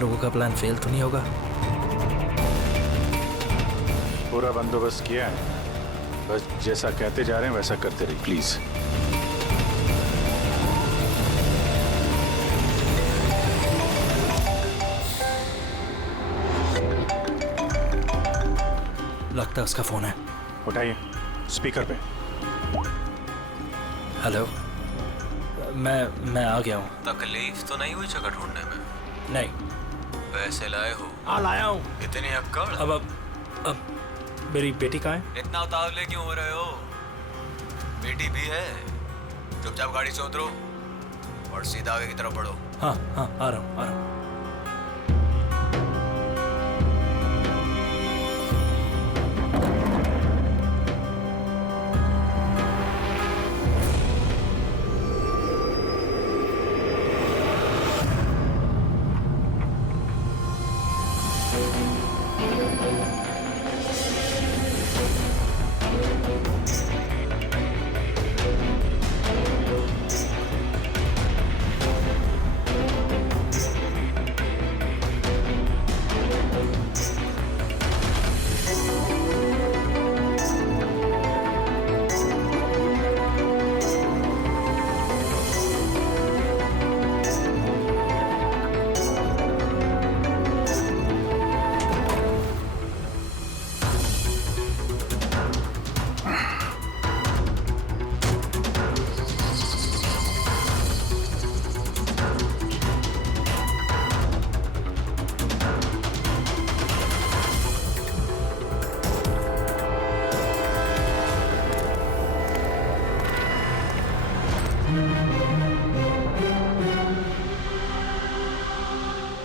लोगों का plan fail तो नहीं होगा? पूरा बंदोबस्त किया है, बस जैसा कहते जा रहे हैं वैसा करते रहिए प्लीज। लगता है उसका फोन है। उठाइए, स्पीकर पे। हेलो, मैं आ गया हूँ। तकलीफ तो नहीं हुई जगह ढूंढने में? नहीं। पैसे लाए हो? हाँ लाया हूँ। इतनी अक्कड़? अब मेरी बेटी कहाँ है? इतना उतावले क्यों हो रहे हो? बेटी भी है। चुपचाप गाड़ी से उतरो और सीधा आगे की तरफ बढ़ो। हाँ हाँ, आ रहा हूँ आ रहा हूँ।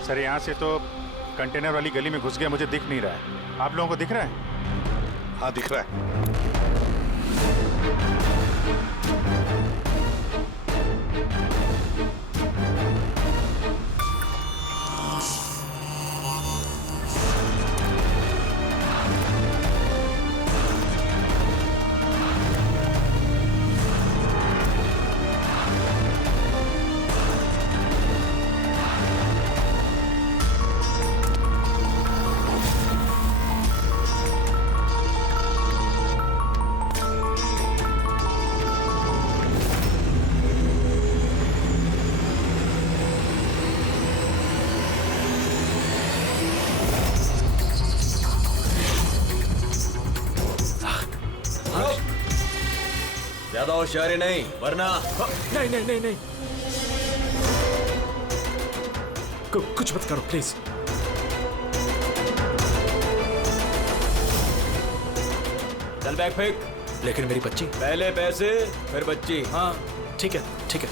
सर यहाँ से तो कंटेनर वाली गली में घुस गया, मुझे दिख नहीं रहा है। आप लोगों को दिख रहा है? हाँ दिख रहा है। ज्यादा होशियारी नहीं वरना। नहीं नहीं नहीं नहीं, कुछ मत करो प्लीज। चल बैग फेंक। लेकिन मेरी बच्ची। पहले पैसे फिर बच्ची। हाँ ठीक है ठीक है।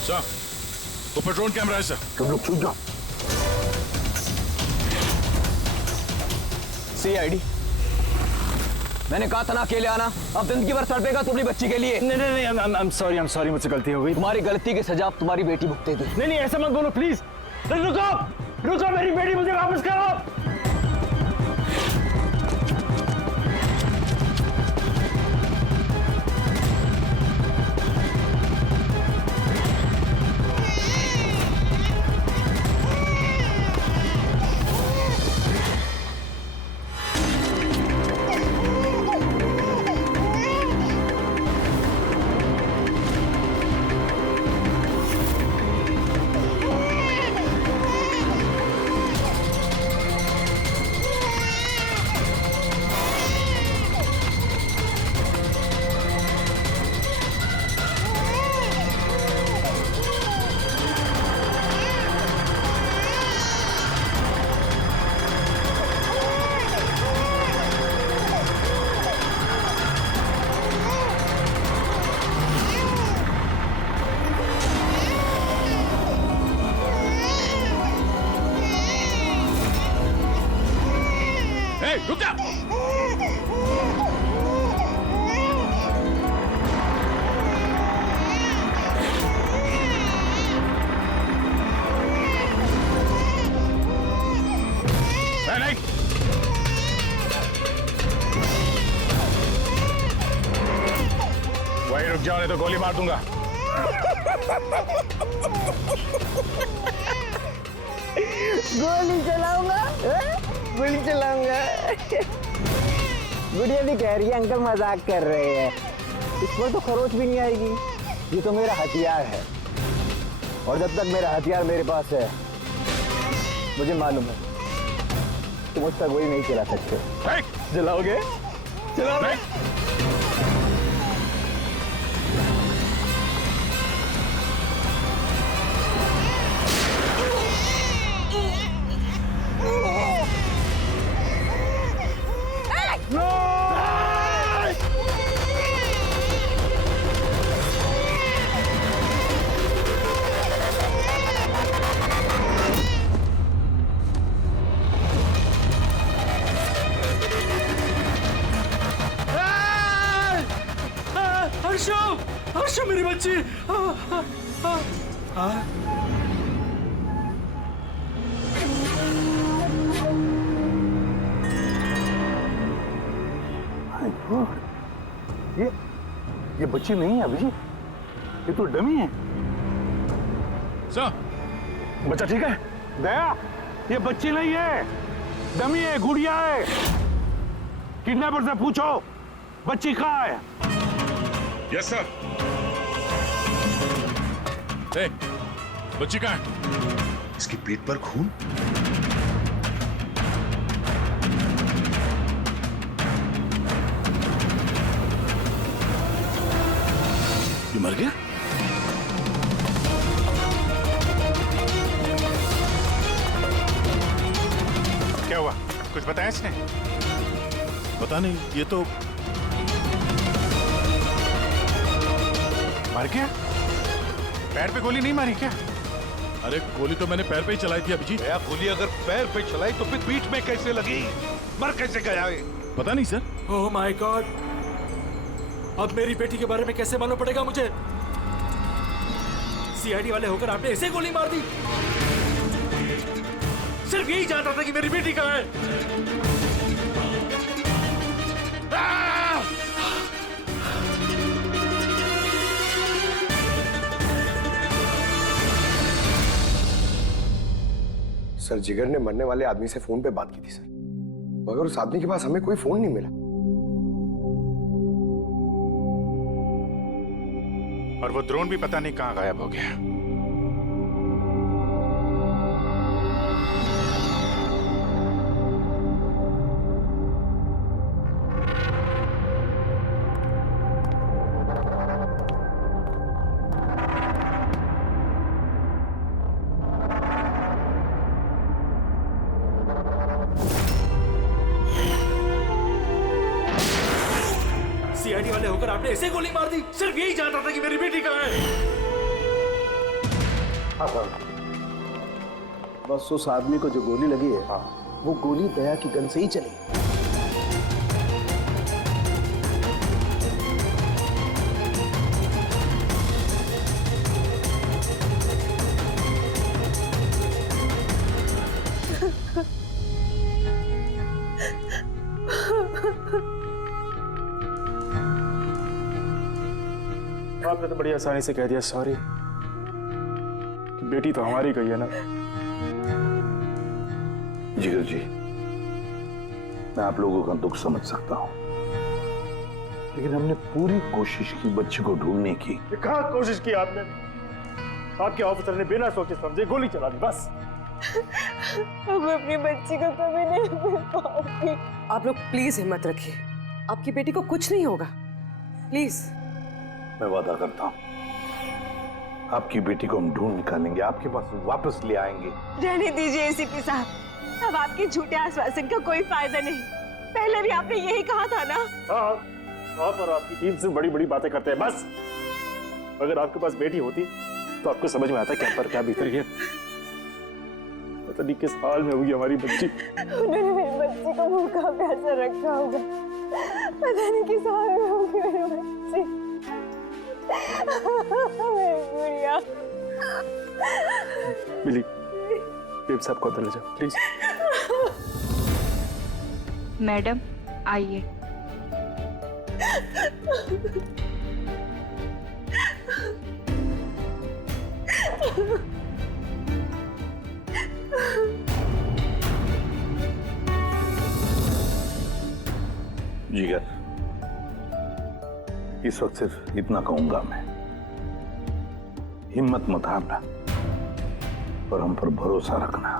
सर, ऊपर ड्रोन कैमरा है सर। तुम लोग छूट जाओ। CID, मैंने कहा था ना अकेले आना। अब जिंदगी भर तड़पेगा तुम अपनी बच्ची के लिए। नहीं नहीं नहीं, I'm sorry, मुझसे गलती हो गई। तुम्हारी गलती की सजा अब तुम्हारी बेटी भुगतेगी। नहीं नहीं, ऐसा मत बोलो प्लीज। रुको रुको, मेरी बेटी मुझे वापस करो। रुक जा। नहीं वहीं रुक जाओ नहीं तो गोली मार दूंगा। गोली चलाऊंगा, गोली चलाऊंगा। गुड़िया भी कह रही है अंकल मजाक कर रहे हैं। इस पर तो खरोच भी नहीं आएगी। ये तो मेरा हथियार है और जब तक मेरा हथियार मेरे पास है मुझे मालूम है तुम मुझ तक गोली नहीं चला सकते। चलाओगे? चलाओगे? हर्षो, हर्षो मेरी बच्ची। ये बच्ची नहीं है अभिजीत, ये तो डमी है। सर बच्चा ठीक है? दया, ये बच्ची नहीं है, डमी है, गुड़िया है। किडनैपर से पूछो बच्ची कहाँ है। Yes sir. बच्ची कहाँ है? इसकी पीठ पर खून। ये मर गया? क्या हुआ? कुछ बताया इसने? पता नहीं, ये तो मर गया? पैर पे गोली नहीं मारी क्या? अरे गोली तो मैंने पैर पे ही चलाई थी अभिजीत। दया, गोली अगर पैर पे चलाई तो फिर पीठ में कैसे लगी? मर कैसे गया ये? पता नहीं सर। ओह माय गॉड, अब मेरी बेटी के बारे में कैसे मालूम पड़ेगा मुझे? सीआईडी वाले होकर आपने ऐसे गोली मार दी? सिर्फ यही जानता था कि मेरी बेटी कहाँ है। सर, जिगर ने मरने वाले आदमी से फोन पे बात की थी सर, मगर उस आदमी के पास हमें कोई फोन नहीं मिला। और वो ड्रोन भी पता नहीं कहाँ गायब हो गया। सीआईडी वाले होकर आपने ऐसे गोली मार दी? सिर्फ यही जानता था कि मेरी बेटी कहाँ है। बस उस आदमी को जो गोली लगी है, वो गोली दया की गन से ही चली। आपने तो बड़ी आसानी से कह दिया सॉरी। बेटी तो हमारी गई है ना। जिगर जी, मैं आप लोगों का दुख समझ सकता हूं, लेकिन हमने पूरी कोशिश की बच्चे को ढूंढने की। कहाँ कोशिश की आपने? आपके ऑफिसर ने बिना सोचे समझे गोली चला दी बस। अब अपनी बच्ची को कभी नहीं मिल पाऊंगी। आप लोग प्लीज हिम्मत रखिए, आपकी बेटी को कुछ नहीं होगा, प्लीज। मैं वादा करता हूं, आपकी बेटी को हम ढूंढ निकालेंगे, आपके पास वापस ले आएंगे। रहने दीजिए एसीपी साहब, अब आपके झूठे आश्वासन का कोई फायदा नहीं। पहले भी आपने यही कहा था ना। हाँ, आप और आपकी टीम से बड़ी बड़ी बातें करते हैं बस। अगर आपके पास बेटी होती तो आपको समझ में आता क्या पर क्या भीतर है। पता नहीं किस हाल में होगी हमारी बच्ची। उन्होंने मेरी बच्ची को भूखा प्यासा रखा होगा, पता नहीं किस हाल में होगी मेरी बच्ची। मेरी गुड़िया। मिली, साहब को अंदर ले जाओ प्लीज। मैडम आइए। जिगर, इस वक्त सिर्फ इतना कहूंगा मैं, हिम्मत मत हारना और हम पर भरोसा रखना।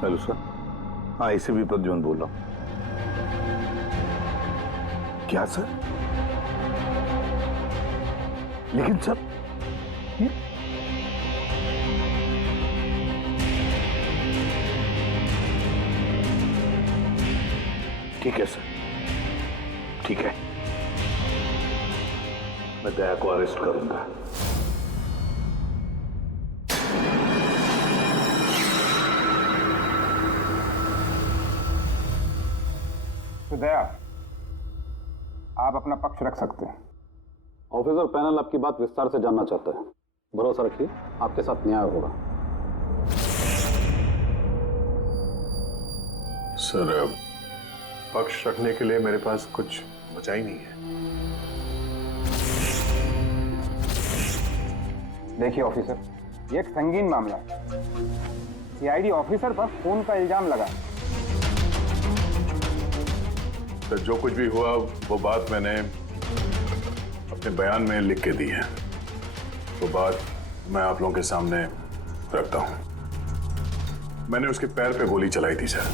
Hello sir. हाँ, इसे भी प्रद्युम्न बोल रहा हूं। क्या सर? लेकिन सर ये ठीक है सर, ठीक है, मैं दया को अरेस्ट करूंगा। तो दया, आप अपना पक्ष रख सकते हैं। ऑफिसर पैनल आपकी बात विस्तार से जानना चाहता है। भरोसा रखिए, आपके साथ न्याय होगा। सर, पक्ष रखने के लिए मेरे पास कुछ बचा ही नहीं है। देखिए ऑफिसर, ये एक संगीन मामला है। सीआईडी ऑफिसर पर खून का इल्जाम लगा। सर, जो कुछ भी हुआ वो बात मैंने अपने बयान में लिख के दी है। वो बात मैं आप लोगों के सामने रखता हूं। मैंने उसके पैर पे गोली चलाई थी सर।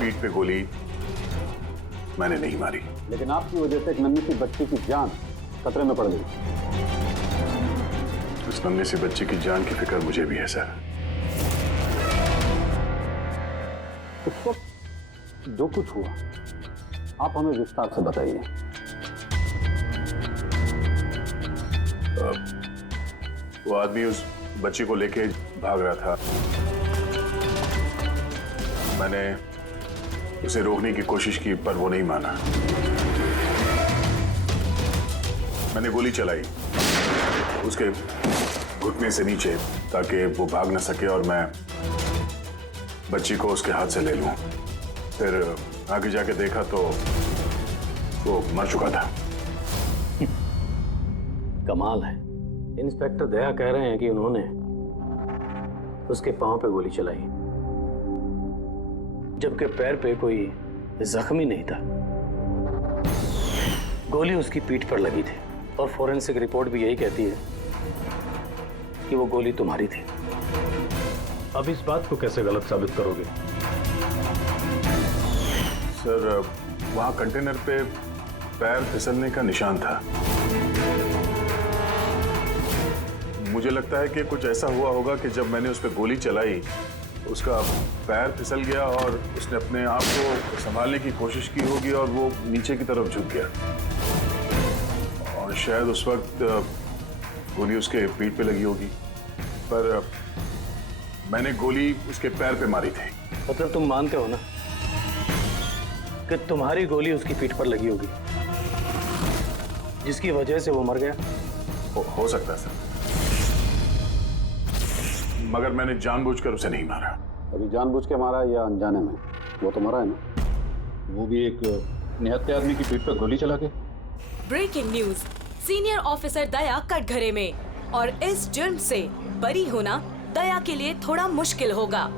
पीठ पे गोली मैंने नहीं मारी। लेकिन आपकी वजह से एक नन्ही सी बच्ची की जान खतरे में पड़ गई। उस नन्ही सी बच्ची की जान की फिक्र मुझे भी है सर। उस वक्त जो कुछ हुआ आप हमें विस्तार से बताइए। वो आदमी उस बच्ची को लेके भाग रहा था। मैंने उसे रोकने की कोशिश की पर वो नहीं माना। मैंने गोली चलाई उसके घुटने से नीचे ताकि वो भाग न सके और मैं बच्ची को उसके हाथ से ले लूं। फिर आगे जाके देखा तो वो मर चुका था। कमाल है। इंस्पेक्टर दया कह रहे हैं कि उन्होंने उसके पांव पे गोली चलाई, जबकि पैर पे कोई जख्मी नहीं था। गोली उसकी पीठ पर लगी थी और फोरेंसिक रिपोर्ट भी यही कहती है कि वो गोली तुम्हारी थी। अब इस बात को कैसे गलत साबित करोगे? सर, वहां कंटेनर पे पैर फिसलने का निशान था। मुझे लगता है कि कुछ ऐसा हुआ होगा कि जब मैंने उस पर गोली चलाई उसका पैर फिसल गया और उसने अपने आप को संभालने की कोशिश की होगी और वो नीचे की तरफ झुक गया और शायद उस वक्त गोली उसके पीठ पे लगी होगी। पर मैंने गोली उसके पैर पे मारी थी। मतलब तुम मानते हो ना कि तुम्हारी गोली उसकी पीठ पर लगी होगी जिसकी वजह से वो मर गया? हो सकता है सर, मगर मैंने जानबूझकर उसे नहीं मारा। अभी जानबूझ के मारा या अनजाने में? वो तो मरा है ना, वो भी एक निहत्थे आदमी की पीठ पर गोली चला के। ब्रेकिंग न्यूज, सीनियर ऑफिसर दया कटघरे में, और इस जुर्म से बरी होना दया के लिए थोड़ा मुश्किल होगा।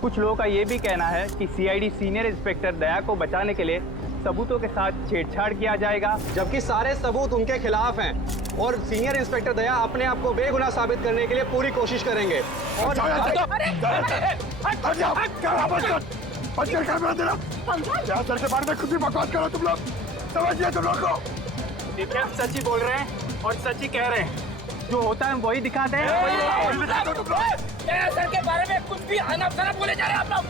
कुछ लोगों का ये भी कहना है कि सीआईडी सीनियर इंस्पेक्टर दया को बचाने के लिए सबूतों के साथ छेड़छाड़ किया जाएगा, जबकि सारे सबूत उनके खिलाफ हैं और सीनियर इंस्पेक्टर दया अपने आप को बेगुनाह साबित करने के लिए पूरी कोशिश करेंगे। और सर के बारे में खुद ही बकवास करो तुम लोग, समझिए तुम लोग को। सच ही बोल रहे हैं और सच ही कह रहे हैं। जो होता है वही दिखाते हैं। सर के बारे में कुछ भी अनाप-शनाप बोले जा रहे हैं आप लोग।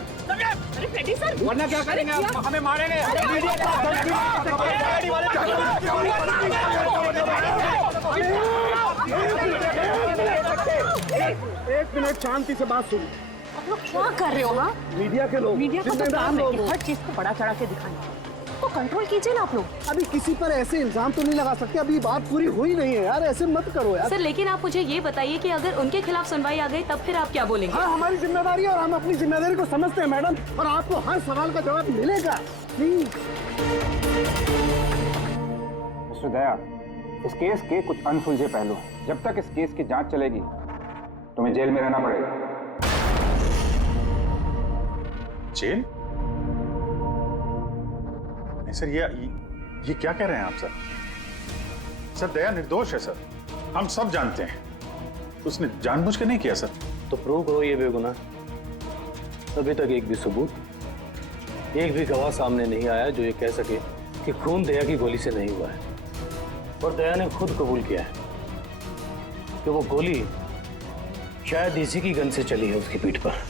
अरे पेटी सर, वरना क्या करेंगे आप? हमें मारेंगे। एक मिनट शांति से बात सुनो। आप लोग क्या कर रहे हो? हाँ, मीडिया के लोग, मीडिया का तो काम है कि हर चीज को बड़ा चढ़ा के दिखाना। को कंट्रोल कीजिए ना आप लोग। अभी किसी पर ऐसे इल्जाम तो नहीं लगा सकते, अभी बात पूरी हुई नहीं है यार, ऐसे मत करो यार। सर लेकिन आप मुझे ये बताइए कि अगर उनके खिलाफ सुनवाई आ गई तब फिर आप क्या बोलेंगे? हाँ, हमारी जिम्मेदारी है और हम अपनी जिम्मेदारी को समझते हैं मैडम, और आपको हर सवाल का जवाब मिलेगा। प्लीज मिस्टर दया, इस केस के कुछ अनसुलझे पहलू हैं। जब तक इस केस की जांच चलेगी तुम्हें जेल में रहना पड़ेगा। जेल? नहीं सर, ये क्या कह रहे हैं आप सर? सर दया निर्दोष है सर, हम सब जानते हैं, उसने जानबूझ के नहीं किया सर। तो प्रूव करो ये बेगुनाह। अभी तक एक भी सबूत, एक भी गवाह सामने नहीं आया जो ये कह सके कि खून दया की गोली से नहीं हुआ है। और दया ने खुद कबूल किया है कि वो गोली शायद इसी की गन से चली है उसकी पीठ पर।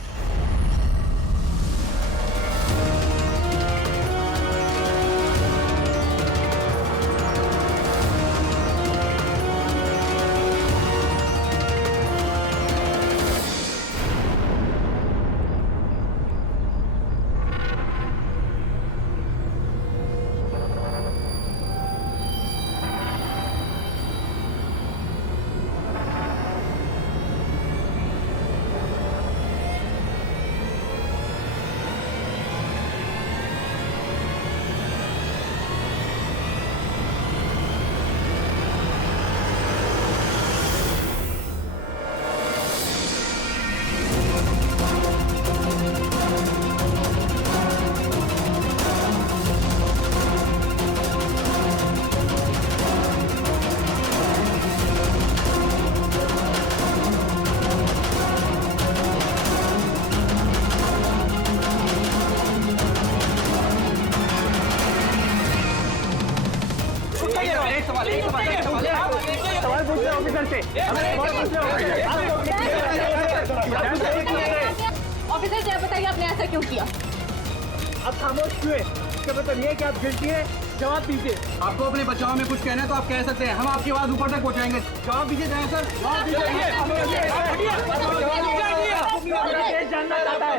ऑफिसर जय बताइए आपने ऐसा क्यों किया? आप खामोश क्यों हैं? इसका मतलब ये है कि आप गिल्टी हैं, जवाब दीजिए। आपको अपने बचाव में कुछ कहना है तो आप कह सकते हैं, हम आपकी आवाज ऊपर तक पहुंचाएंगे। जवाब दीजिए दया सर, जवाब दीजिए। जानना चाहता है।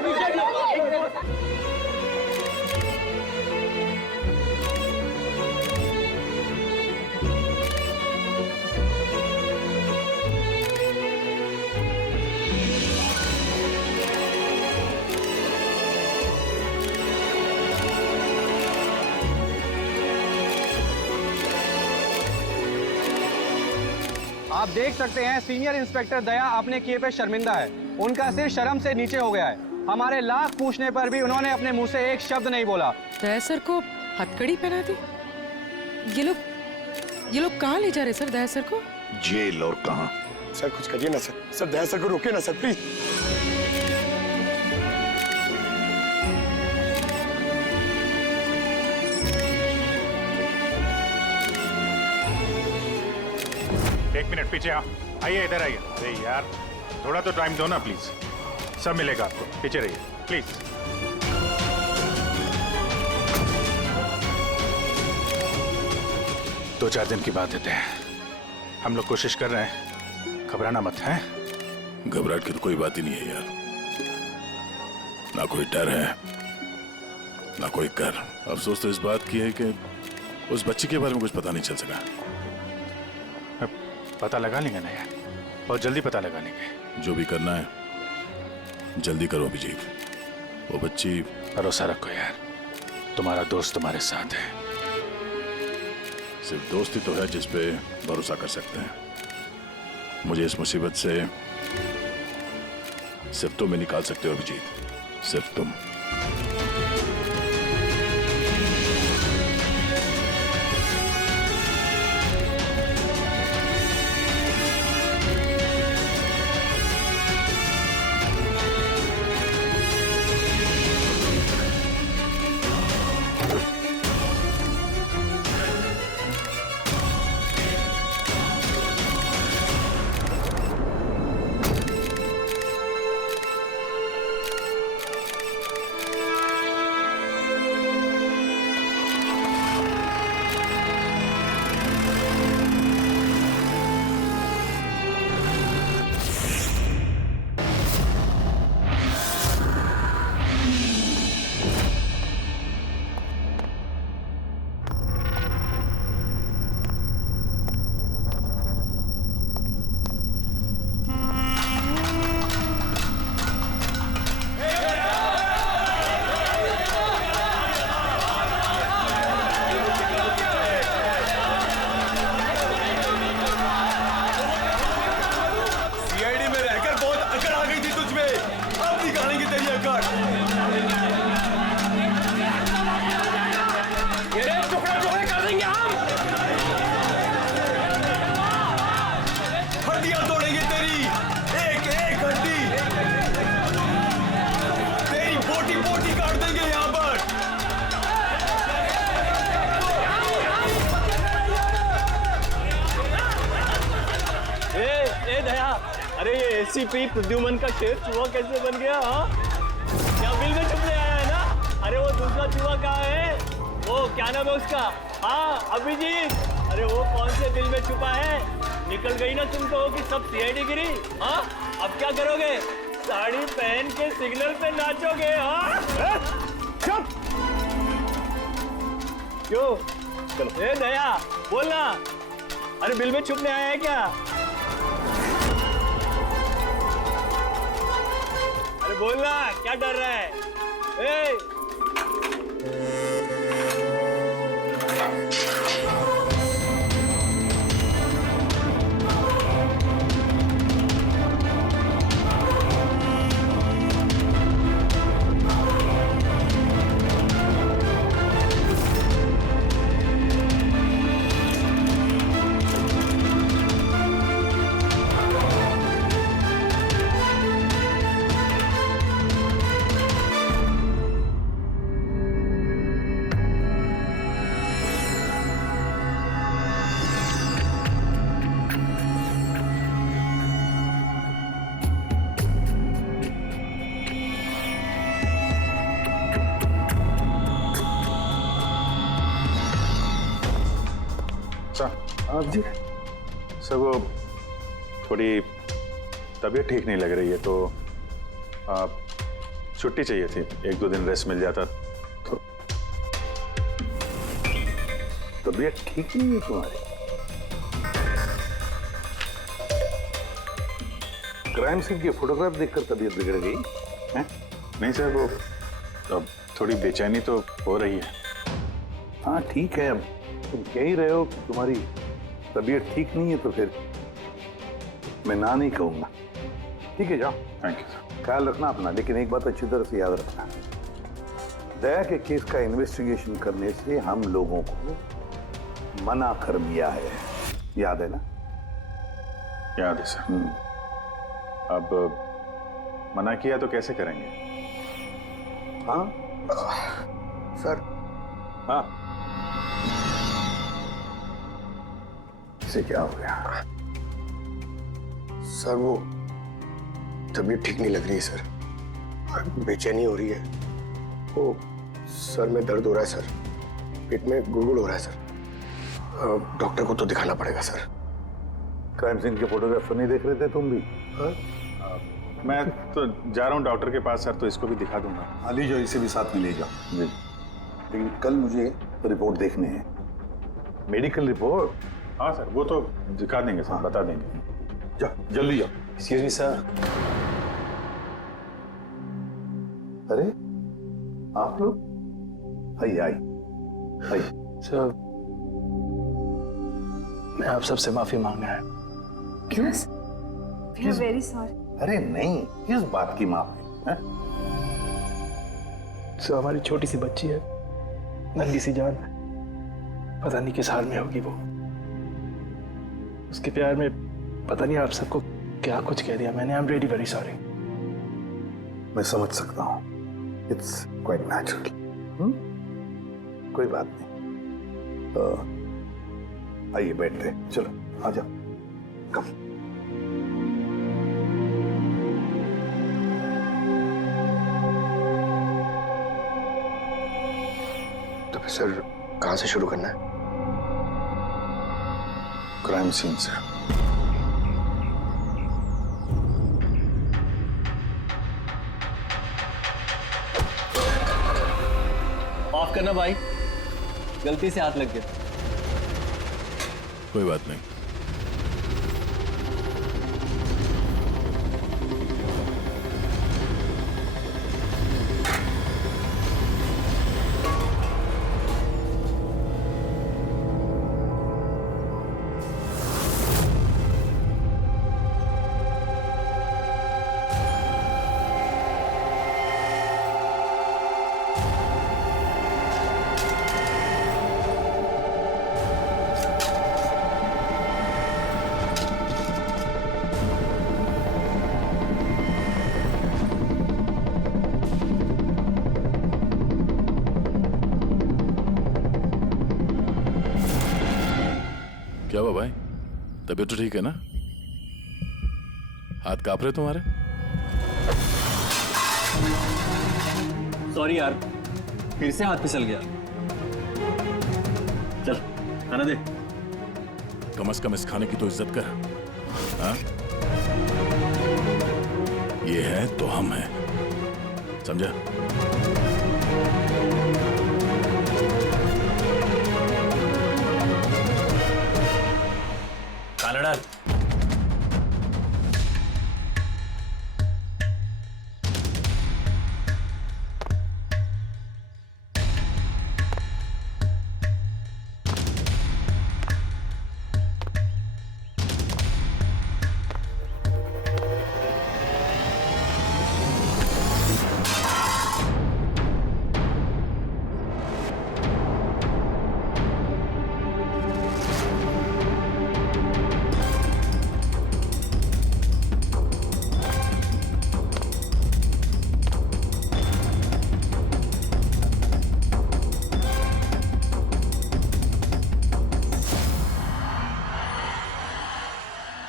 आप देख सकते हैं सीनियर इंस्पेक्टर दया अपने किए पे शर्मिंदा है। उनका सिर शर्म से नीचे हो गया है। हमारे लाख पूछने पर भी उन्होंने अपने मुंह से एक शब्द नहीं बोला। दया सर को हथकड़ी पहना दी? ये लोग कहाँ ले जा रहे सर दया सर को? जेल। और कहाँ? सर कुछ करिए ना सर, सर दया सर को रोके ना सर प्लीज। एक मिनट पीछे आइए, इधर आइए। अरे यार थोड़ा तो टाइम दो ना प्लीज, सब मिलेगा आपको। पीछे रहिए प्लीज। दो चार दिन की बात देते हैं, हम लोग कोशिश कर रहे हैं, घबराना मत है। घबराहट की तो कोई बात ही नहीं है यार, ना कोई डर है ना कोई कर। अफसोस तो इस बात की है कि उस बच्ची के बारे में कुछ पता नहीं चल सका। पता लगा लेंगे ना यार, बहुत जल्दी पता लगा लेंगे। जो भी करना है जल्दी करो अभिजीत। वो बच्ची, भरोसा रखो यार, तुम्हारा दोस्त तुम्हारे साथ है। सिर्फ दोस्ती तो है जिस पे भरोसा कर सकते हैं। मुझे इस मुसीबत से सिर्फ तुम ही निकाल सकते हो अभिजीत, सिर्फ तुम। एसीपी प्रद्युमन का शेर चूहा कैसे बन गया? हाँ, क्या बिल में छुपने आया है ना? अरे वो दूसरा चूहा कहाँ है? वो क्या नाम है उसका? हाँ अभिजीत, अरे वो कौन से बिल में छुपा है? निकल गई ना तुम तो कि सब सीआईडी गिरी। हाँ, अब क्या करोगे? साड़ी पहन के सिग्नल पे नाचोगे? हाँ, चुप। क्यों? चलो ए दया बोलना, अरे बिल में छुपने आया है क्या? अरे बोलना, क्या डर रहा है? ए! जी सर, वो थोड़ी तबीयत ठीक नहीं लग रही है तो छुट्टी चाहिए थी, 1-2 दिन रेस्ट मिल जाता तो। तबीयत ठीक नहीं है तुम्हारी? क्राइम सीन की फोटोग्राफ देखकर तबीयत बिगड़ गई है? नहीं सर, वो अब थोड़ी बेचैनी तो हो रही है। हाँ ठीक है, अब तुम कह ही रहे हो कि तुम्हारी तबीयत ठीक नहीं है तो फिर मैं ना नहीं कहूंगा। ठीक है, जाओ। Thank you sir. ख्याल रखना अपना, लेकिन एक बात अच्छी तरह से याद रखना, दया के केस का इन्वेस्टिगेशन करने से हम लोगों को मना कर दिया है, याद है ना? याद है सर। अब मना किया तो कैसे करेंगे? हाँ सर। हाँ, इसे क्या हो गया? सर वो तबीयत ठीक नहीं लग रही है सर, बेचैनी हो रही है। वो सर में दर्द हो रहा है सर, पेट में गुड़गुड़ हो रहा है सर। डॉक्टर को तो दिखाना पड़ेगा सर। क्राइम सीन के फोटोग्राफ नहीं देख रहे थे तुम भी? मैं तो जा रहा हूँ डॉक्टर के पास सर, तो इसको भी दिखा दूंगा। हाँ ले जाओ, इसे भी साथ में ले जाओ। जी, लेकिन कल मुझे रिपोर्ट देखने है। Medical report? हाँ सर, वो तो दिखा देंगे सर, बता देंगे। जाओ जल्दी जाओ। Excuse me sir. अरे आप लोग? आइए आइए आइए। सर मैं आप सबसे माफी मांगना है। क्यों? We are very sorry. अरे नहीं, किस बात की माफी है? सर हमारी छोटी सी बच्ची है, नन्ही सी जान, पता नहीं किस हाल में होगी वो। उसके प्यार में पता नहीं आप सबको क्या कुछ कह दिया मैंने। I am really very sorry. मैं समझ सकता हूँ, इट्स क्वाइट नेचुरल। कोई बात नहीं। आइए बैठते हैं, चलो आ जाओ। कम। तो फिर सर कहाँ से शुरू करना है? क्राइम सीन से। माफ करना भाई, गलती से हाथ लग गया। कोई बात नहीं। क्या हुआ भाई, तबीयत तो ठीक है ना? हाथ कांप रहे तुम्हारे? सॉरी यार, फिर से हाथ फिसल गया। चल खाना दे। कम से कम इस खाने की तो इज्जत कर। हाँ? ये है तो हम हैं, समझा? खाना डाल।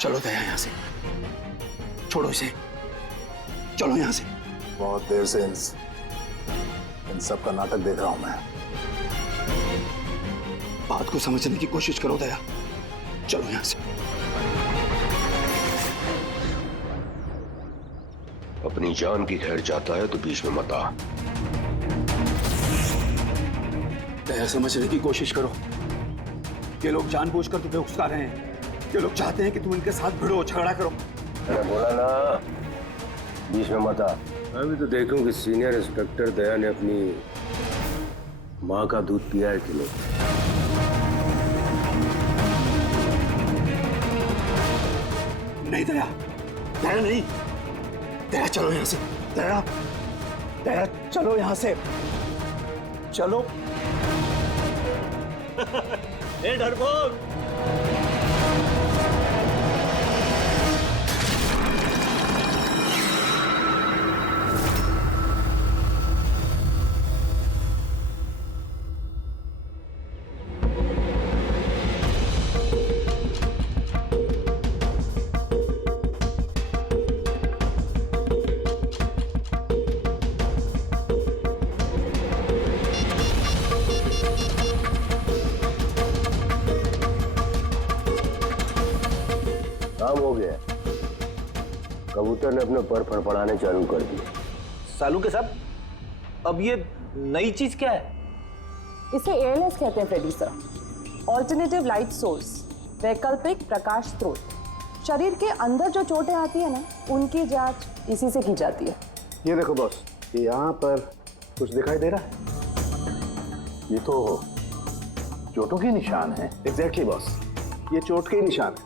चलो दया यहां से, छोड़ो इसे, चलो यहां से। बहुत देर से इन सब का नाटक देख रहा हूं मैं। बात को समझने की कोशिश करो दया, चलो यहां से। अपनी जान की खैर चाहता है तो बीच में मत आ। दया समझने की कोशिश करो। ये लोग जानबूझकर तुम्हें उकसा रहे हैं। ये लोग चाहते हैं कि तुम इनके साथ भिड़ो, झगड़ा करो। मैंने बोला ना बीच में मत आ। अभी तो देखूं कि सीनियर इंस्पेक्टर दया ने अपनी माँ का दूध पिया है कि नहीं। नहीं दया, दया नहीं। दया चलो यहां से। दया, दया चलो यहां से, चलो। ए डरपोक, काम हो गया। कबूतर ने अपने पर फड़फड़ाने चालू कर दिए। सालू के साहब, अब ये नई चीज क्या है? इसे ALS कहते हैं Freddy sir, alternative light source, वैकल्पिक प्रकाश स्रोत। शरीर के अंदर जो चोटें आती है ना, उनकी जांच इसी से की जाती है। ये देखो बॉस, ये यहाँ पर कुछ दिखाई दे रहा है। ये तो चोटों के निशान है। एग्जैक्टली बॉस, ये चोट के निशान है,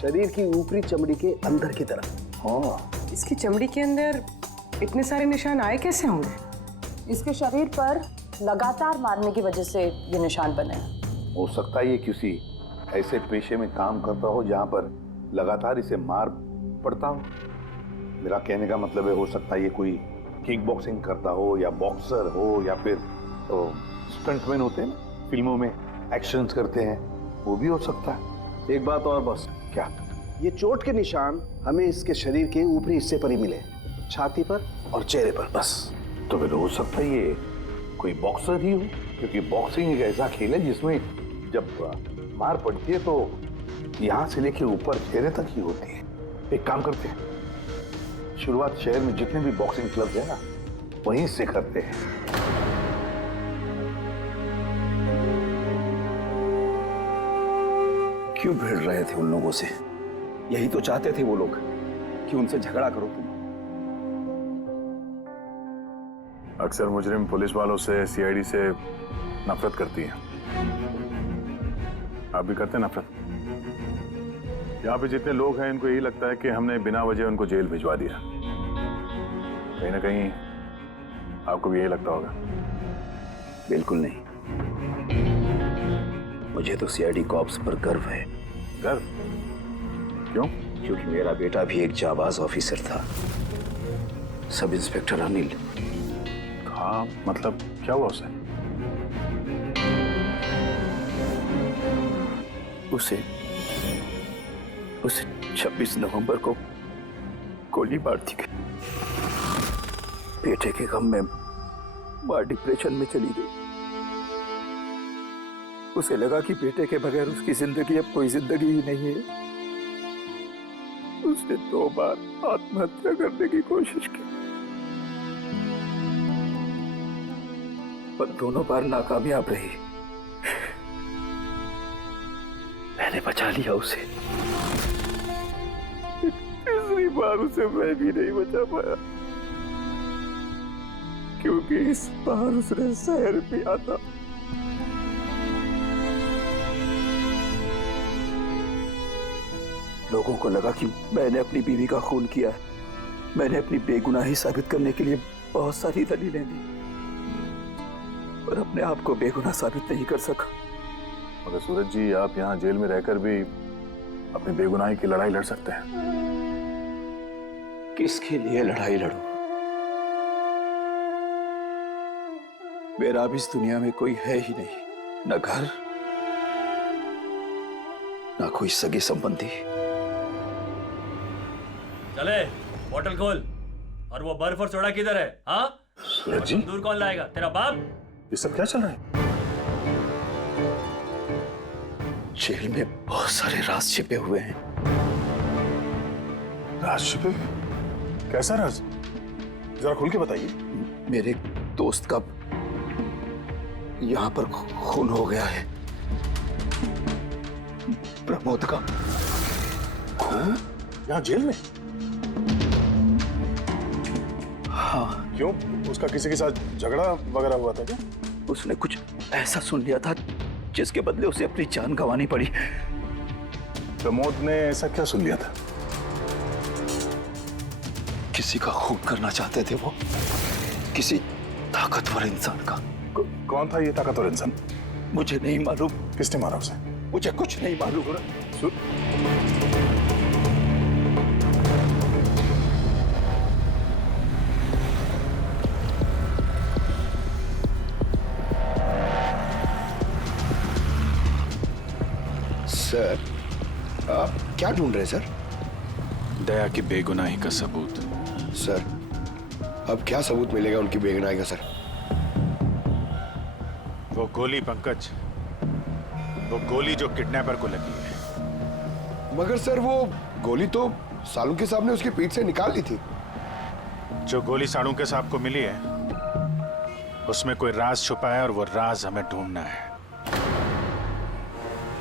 शरीर की ऊपरी चमड़ी के अंदर की तरफ। हाँ, इसकी चमड़ी के अंदर इतने सारे निशान आए कैसे होंगे? इसके शरीर पर लगातार मारने की वजह से ये निशान बने हैं। हो सकता है ये किसी ऐसे पेशे में काम करता हो जहां पर लगातार इसे मार पड़ता हो। मेरा कहने का मतलब है, हो सकता है ये कोई किक बॉक्सिंग करता हो, या बॉक्सर हो, या फिर तो स्टंटमैन होते हैं ना, फिल्मों में एक्शन करते हैं, वो भी हो सकता है। एक बात और बॉस। क्या? ये चोट के निशान हमें इसके शरीर के ऊपरी हिस्से पर ही मिले, छाती पर और चेहरे पर बस। तो फिर हो सकता है ये कोई बॉक्सर ही हो, क्योंकि बॉक्सिंग एक ऐसा खेल है जिसमें जब मार पड़ती है तो यहाँ से लेके ऊपर चेहरे तक ही होती है। एक काम करते हैं, शुरुआत शहर में जितने भी बॉक्सिंग क्लब है ना, वहीं से करते हैं। क्यों भिड़ रहे थे उन लोगों से? यही तो चाहते थे वो लोग कि उनसे झगड़ा करो तुम। अक्सर मुजरिम पुलिस वालों से, CID से नफरत करती हैं। आप भी करते हैं नफरत? यहाँ पे जितने लोग हैं, इनको यही लगता है कि हमने बिना वजह उनको जेल भिजवा दिया। कहीं ना कहीं आपको भी यही लगता होगा। बिल्कुल नहीं, मुझे तो CID कॉप्स पर गर्व है। गर्व? क्यों? क्योंकि मेरा बेटा भी एक जाबाज ऑफिसर था, सब इंस्पेक्टर अनिल। हाँ, मतलब क्या हुआ उसे? उसे 26 नवंबर को गोली मार दी गई। बेटे के गम में मां डिप्रेशन में चली गई। उसे लगा कि बेटे के बगैर उसकी जिंदगी अब कोई जिंदगी ही नहीं है। उसने 2 बार आत्महत्या करने की कोशिश की, पर दोनों बार नाकामयाब रही। मैंने बचा लिया उसे। तीसरी बार उसे मैं भी नहीं बचा पाया, क्योंकि इस बार उसने जहर पिया था। लोगों को लगा कि मैंने अपनी बीवी का खून किया है। मैंने अपनी बेगुनाही साबित करने के लिए बहुत सारी दलीलें दी, पर अपने आप को बेगुनाह साबित नहीं कर सका। मगर सूरज जी, आप यहाँ जेल में रहकर भी अपनी बेगुनाही की लड़ाई लड़ सकते हैं। किसके लिए लड़ाई लड़ूं? मेरा अब इस दुनिया में कोई है ही नहीं, न घर, न कोई सगे संबंधी। चले, बोतल खोल। और वो बर्फ और सोडा किधर है? हाँ सूरज जी, दूर कौन लाएगा? तेरा बाप? ये सब क्या चल रहा है? जेल में बहुत सारे राज छिपे हुए हैं। राज छिपे? कैसा राज? जरा खुल के बताइए। मेरे दोस्त का यहाँ पर खून हो गया है, प्रमोद का। हाँ? यहाँ जेल में? हाँ। क्यों? उसका किसी के साथ झगड़ा वगैरह हुआ था क्या? उसने कुछ ऐसा सुन लिया था जिसके बदले उसे अपनी जान गंवानी पड़ी। प्रमोद ने ऐसा क्या सुन लिया था? किसी का खून करना चाहते थे वो, किसी ताकतवर इंसान का। कौन था ये ताकतवर इंसान? मुझे नहीं मालूम। किसने मारा उसे? मुझे कुछ नहीं मालूम। सर, आप क्या ढूंढ रहे हैं सर? दया की बेगुनाही का सबूत। सर, अब क्या सबूत मिलेगा उनकी बेगुनाही का सर? वो गोली पंकज, वो गोली जो किडनैपर को लगी है। मगर सर, वो गोली तो सालुंके साहब ने उसकी पीठ से निकाल ली थी। जो गोली सालुंके साहब को मिली है, उसमें कोई राज छुपा है और वो राज हमें ढूंढना है।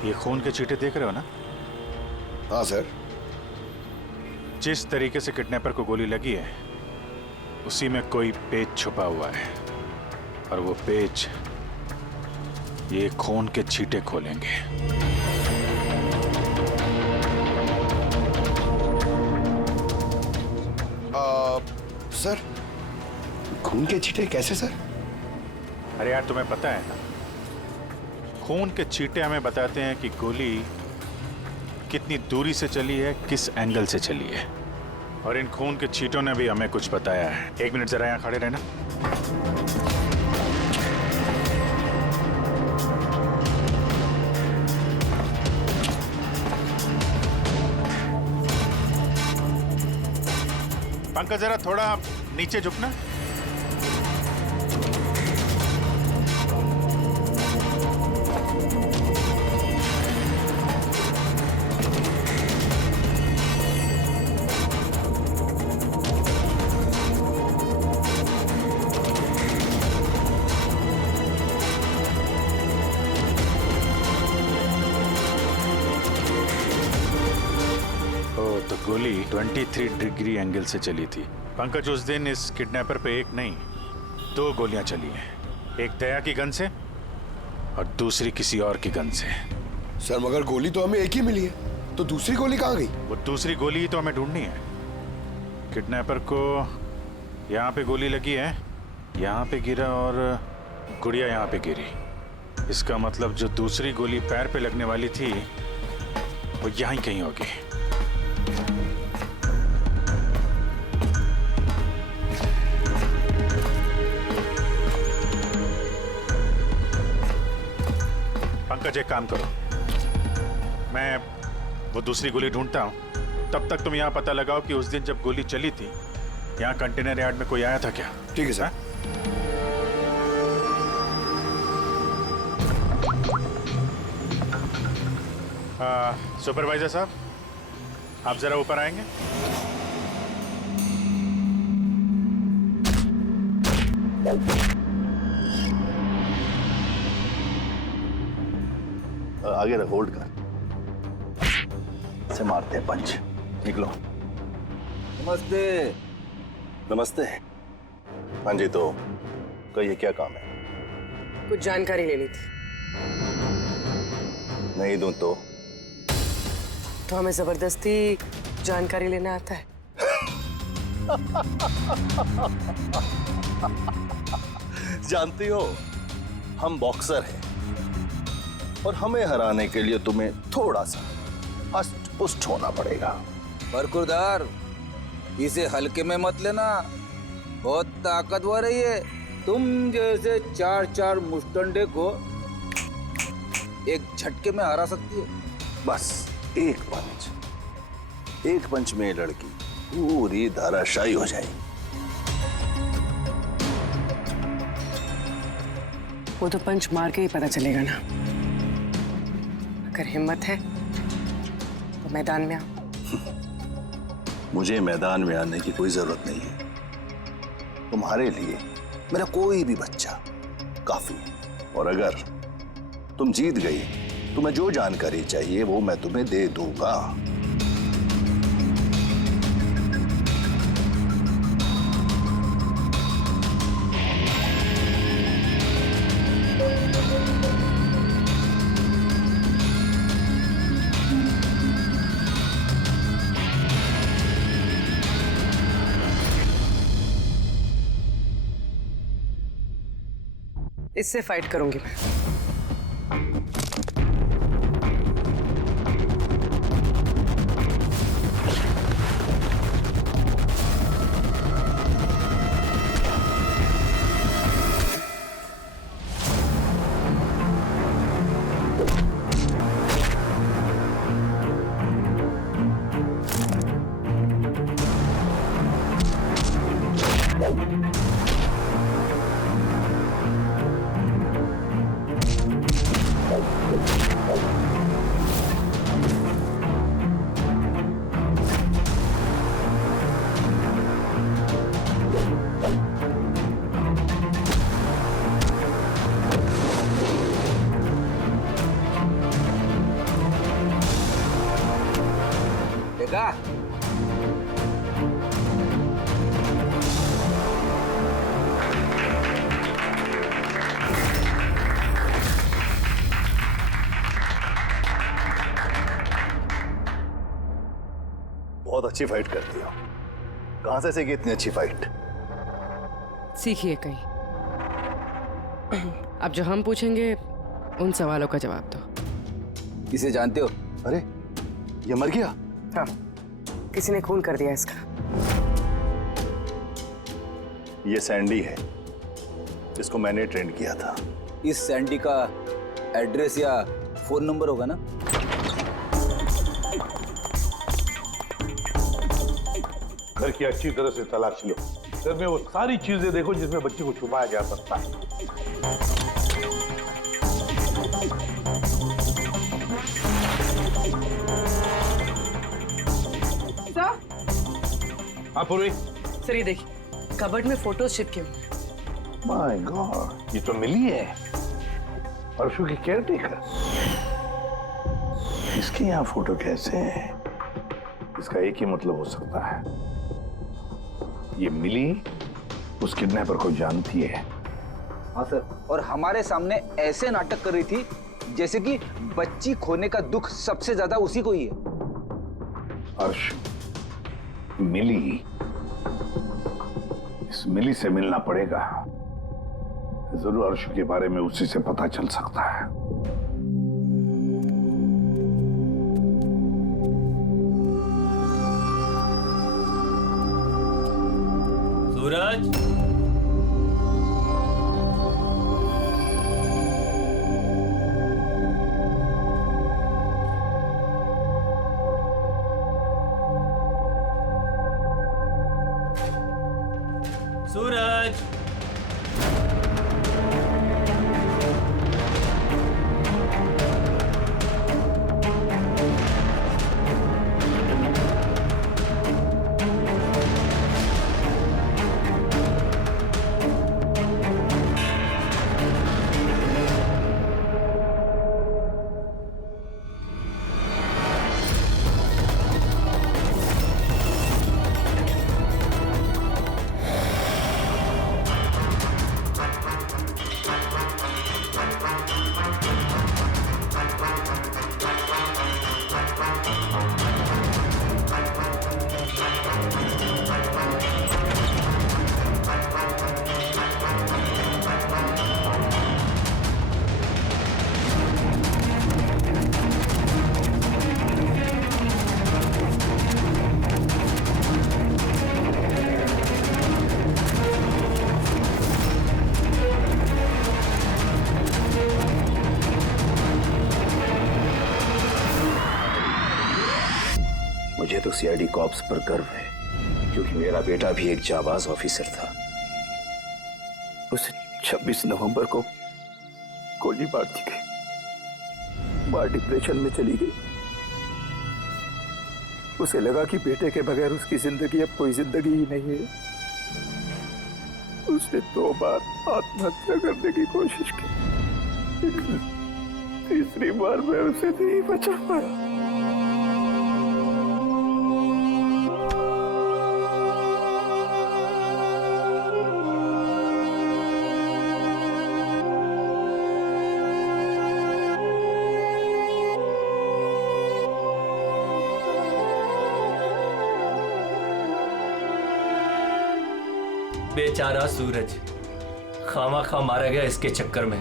ये खून के चीटे देख रहे हो ना? हाँ सर। जिस तरीके से किडनैपर को गोली लगी है, उसी में कोई पेच छुपा हुआ है, और वो पेच ये खून के छींटे खोलेंगे। सर, खून के छींटे कैसे सर? अरे यार, तुम्हें पता है ना, खून के छींटे हमें बताते हैं कि गोली कितनी दूरी से चली है, किस एंगल से चली है। और इन खून के छींटों ने भी हमें कुछ बताया है। 1 मिनट जरा यहाँ खड़े रहना। पंकज, जरा थोड़ा नीचे झुकना। तो गोली 23 डिग्री एंगल से चली थी। पंकज, उस दिन इस किडनैपर पे 1 नहीं 2 गोलियां चली हैं। एक दया की गन से और दूसरी किसी और की गन से। सर, मगर गोली तो हमें एक ही मिली है, तो दूसरी गोली कहाँ गई? वो दूसरी गोली तो हमें ढूंढनी है। किडनैपर को यहाँ पे गोली लगी है, यहाँ पे गिरा, और गुड़िया यहाँ पे गिरी। इसका मतलब जो दूसरी गोली पैर पे लगने वाली थी, वो यहाँ ही कहीं होगी। पंकज, एक काम करो, मैं वो दूसरी गोली ढूंढता हूँ, तब तक तुम यहाँ पता लगाओ कि उस दिन जब गोली चली थी यहाँ कंटेनर यार्ड में कोई आया था क्या? ठीक है सर। सुपरवाइजर साहब, आप जरा ऊपर आएंगे? आगे रख, होल्ड कर, से मारते हैं पंच। निकलो। नमस्ते। नमस्ते। हाँ जी, तो कहिए क्या काम है? कुछ जानकारी लेनी थी। नहीं दूं तो हमें जबरदस्ती जानकारी लेना आता है? जानती हो, हम बॉक्सर हैं और हमें हराने के लिए तुम्हें थोड़ा सा हष्ट पुष्ट होना पड़ेगा। बरकुरदार, इसे हल्के में मत लेना, बहुत ताकतवर है ये। तुम जैसे 4 मुस्टंडे को एक झटके में हरा सकती है। बस एक पंच में लड़की पूरी धराशायी हो जाएगी। वो तो पंच मार के ही पता चलेगा ना। अगर हिम्मत है तो मैदान में आओ। मुझे मैदान में आने की कोई जरूरत नहीं है। तुम्हारे लिए मेरा कोई भी बच्चा काफी है। और अगर तुम जीत गई, तुम्हें जो जानकारी चाहिए वो मैं तुम्हें दे दूंगा। इससे फाइट करूंगी मैं। देखा? बहुत अच्छी फाइट करती हो। कहां से सीखी इतनी अच्छी फाइट? सीखिए कहीं। अब जो हम पूछेंगे उन सवालों का जवाब दो। इसे जानते हो? अरे ये मर गया? हाँ, किसी ने खून कर दिया इसका। ये सैंडी है, इसको मैंने ट्रेन किया था। इस सैंडी का एड्रेस या फोन नंबर होगा ना? घर की अच्छी तरह से तलाश लो। घर में वो सारी चीजें देखो जिसमें बच्ची को छुपाया जा सकता है। हाँ पूर्वी। सर ये देखिए, कबर्ड में फोटोज चिपके हुए हैं। माय गॉड, ये तो मिली है, परसों की केयरटेकर। इसके यहाँ फोटो कैसे है? इसका एक ही मतलब हो सकता है, ये मिली उस किडनैपर को जानती है। हाँ सर, और हमारे सामने ऐसे नाटक कर रही थी जैसे कि बच्ची खोने का दुख सबसे ज्यादा उसी को ही है। अर्श, मिली, इस मिली से मिलना पड़ेगा। जरूर अर्श के बारे में उसी से पता चल सकता है। सूरज, मुझे तो सीआईडी कॉप्स पर गर्व है, क्योंकि मेरा बेटा भी एक जाबाज ऑफिसर था। उसे 26 नवंबर को गोली मार दी गई। मां डिप्रेशन में चली गई। उसे लगा कि बेटे के बगैर उसकी जिंदगी अब कोई जिंदगी ही नहीं है। उसने 2 बार आत्महत्या करने की कोशिश की, लेकिन तीसरी बार मैं उसे नहीं बचा पाया। बेचारा सूरज खामा खा मारा गया इसके चक्कर में।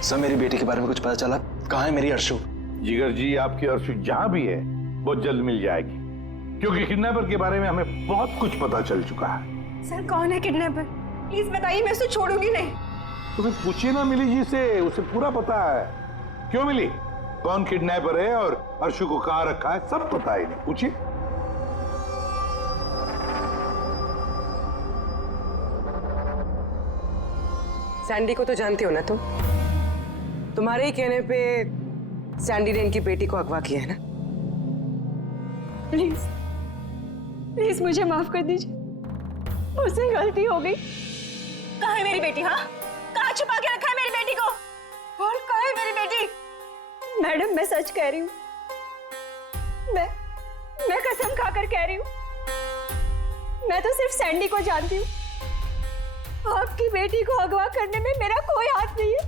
सर, मेरी बेटी के बारे में कुछ पता चला? कहाँ है मेरी अर्शु? जिगर जी, आपकी अर्शु जहां भी है बहुत जल्द मिल जाएगी, क्योंकि किडनैपर के बारे में हमें बहुत कुछ पता चल चुका है। सर, कौन है किडनैपर? प्लीज बताइए, मैं उसे छोड़ूंगी नहीं। तो फिर पूछिए ना मिली जी से, उसे पूरा पता है। क्यों मिली? कौन किडनैपर है और अर्शु को कहाँ रखा है, सब पता है। नहीं पूछिए। सैंडी को तो जानती हो ना तुम? तुम्हारे ही कहने पे सैंडी ने इनकी बेटी को अगवा किया है ना? प्लीज प्लीज मुझे माफ कर दीजिए, मुझसे गलती हो गई। कहाँ है मेरी बेटी? हाँ, कहाँ छुपा के रखा है मेरी बेटी को? और कहाँ है मेरी बेटी? मैडम, मैं सच कह रही हूँ, मैं कसम खाकर कह रही हूँ, मैं तो सिर्फ सैंडी को जानती हूँ। आपकी बेटी को अगवा करने में मेरा कोई हाथ नहीं है,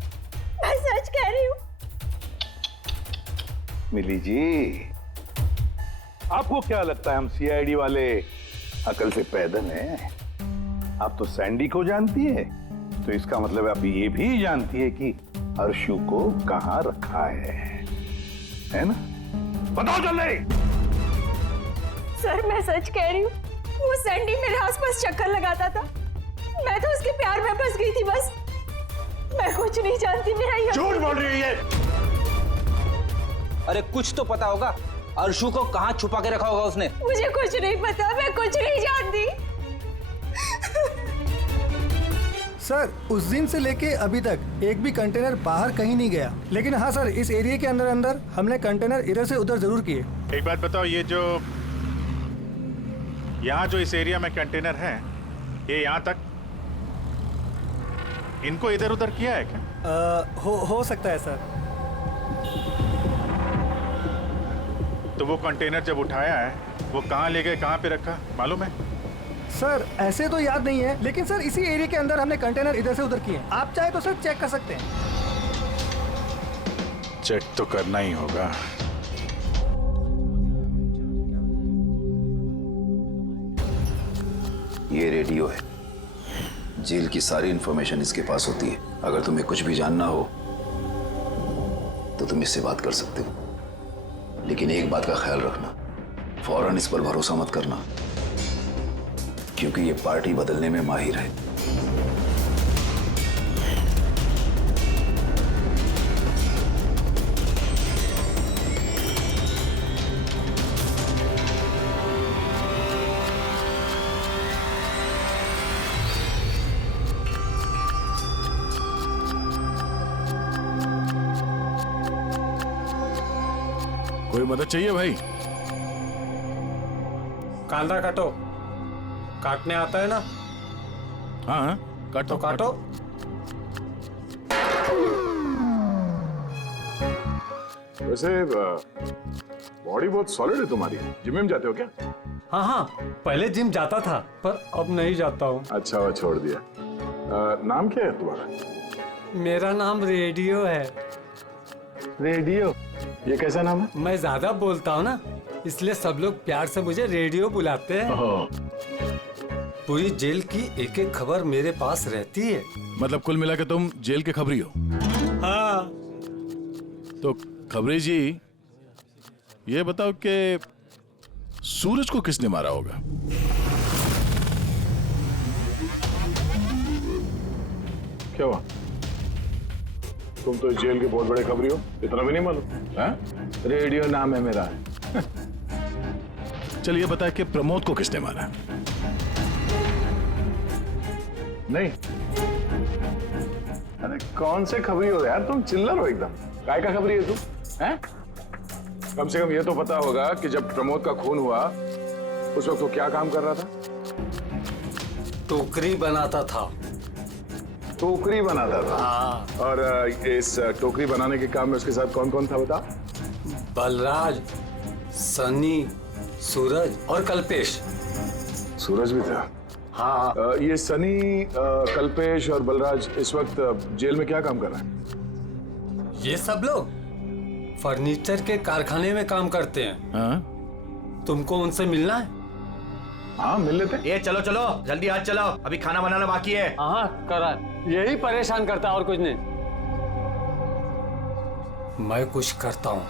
मैं सच कह रही हूँ। मिली जी, आपको क्या लगता है हम सीआईडी वाले अकल से पैदल हैं? आप तो सैंडी को जानती है, तो इसका मतलब आप ये भी जानती है कि अर्शु को कहाँ रखा है ना? बताओ जल्दी। सर, मैं सच कह रही हूँ, वो सैंडी मेरे आसपास चक्कर लगाता था, मैं तो उसके प्यार में फंस गई थी बस। मैं कुछ नहीं जानती, मेरा ये झूठ बोल रही है। अरे कुछ तो पता होगा, अर्शु को कहाँ छुपा के रखा होगा उसने? मुझे कुछ नहीं पता, मैं कुछ नहीं जानती। सर, उस दिन से लेके अभी तक एक भी कंटेनर बाहर कहीं नहीं गया, लेकिन हाँ सर, इस एरिया के अंदर अंदर हमने कंटेनर इधर से उधर जरूर किए। एक बात बताओ, ये जो यहाँ जो इस एरिया में कंटेनर है, ये यहाँ तक इनको इधर उधर किया है क्या? हो सकता है सर। तो वो कंटेनर जब उठाया है, वो कहाँ ले गए, कहाँ पे रखा, मालूम है? सर, ऐसे तो याद नहीं है, लेकिन सर इसी एरिया के अंदर हमने कंटेनर इधर से उधर किए। आप चाहे तो सर चेक कर सकते हैं। चेक तो करना ही होगा। ये रेडियो है, जेल की सारी इंफॉर्मेशन इसके पास होती है। अगर तुम्हें कुछ भी जानना हो तो तुम इससे बात कर सकते हो, लेकिन एक बात का ख्याल रखना, फौरन इस पर भरोसा मत करना, क्योंकि ये पार्टी बदलने में माहिर है। कोई मदद चाहिए भाई? कांदा काटो, काटने आता है ना? हाँ, काटो काटो। वैसे बॉडी बहुत सॉलिड है तुम्हारी। जिम में जाते हो क्या? हाँ, पहले जिम जाता था, पर अब नहीं जाता हूँ। अच्छा, वो छोड़ दिया। नाम क्या है तुम्हारा? मेरा नाम रेडियो है। रेडियो? ये कैसा नाम है? मैं ज्यादा बोलता हूँ ना, इसलिए सब लोग प्यार से मुझे रेडियो बुलाते हैं। पूरी जेल की एक एक खबर मेरे पास रहती है। मतलब कुल मिला के तुम जेल के खबरी हो? हाँ। तो खबरी जी, ये बताओ कि सूरज को किसने मारा होगा? क्या हुआ? तुम तो इस जेल के बहुत बड़े खबरी हो, इतना भी नहीं मालूम? हाँ? रेडियो नाम है मेरा। चलिए बता कि प्रमोद को किसने मारा? नहीं। अरे कौन से खबरी हो यार, तुम चिल्लर हो एकदम। काय का खबरी है तू? हैं? कम से कम ये तो पता होगा कि जब प्रमोद का खून हुआ उस वक्त वो क्या काम कर रहा था? टोकरी बनाता था। टोकरी बनाता था? हाँ। और इस टोकरी बनाने के काम में उसके साथ कौन कौन था बता? बलराज, सनी, सूरज और कल्पेश। सूरज भी था? हाँ। ये सनी, कल्पेश और बलराज इस वक्त जेल में क्या काम कर रहे हैं? ये सब लोग फर्नीचर के कारखाने में काम करते हैं। हाँ? तुमको उनसे मिलना है? हाँ मिल लेते। ये चलो चलो जल्दी हाथ चलाओ, अभी खाना बनाना बाकी है। हाँ करा, यही परेशान करता और कुछ नहीं। मैं कुछ करता हूँ।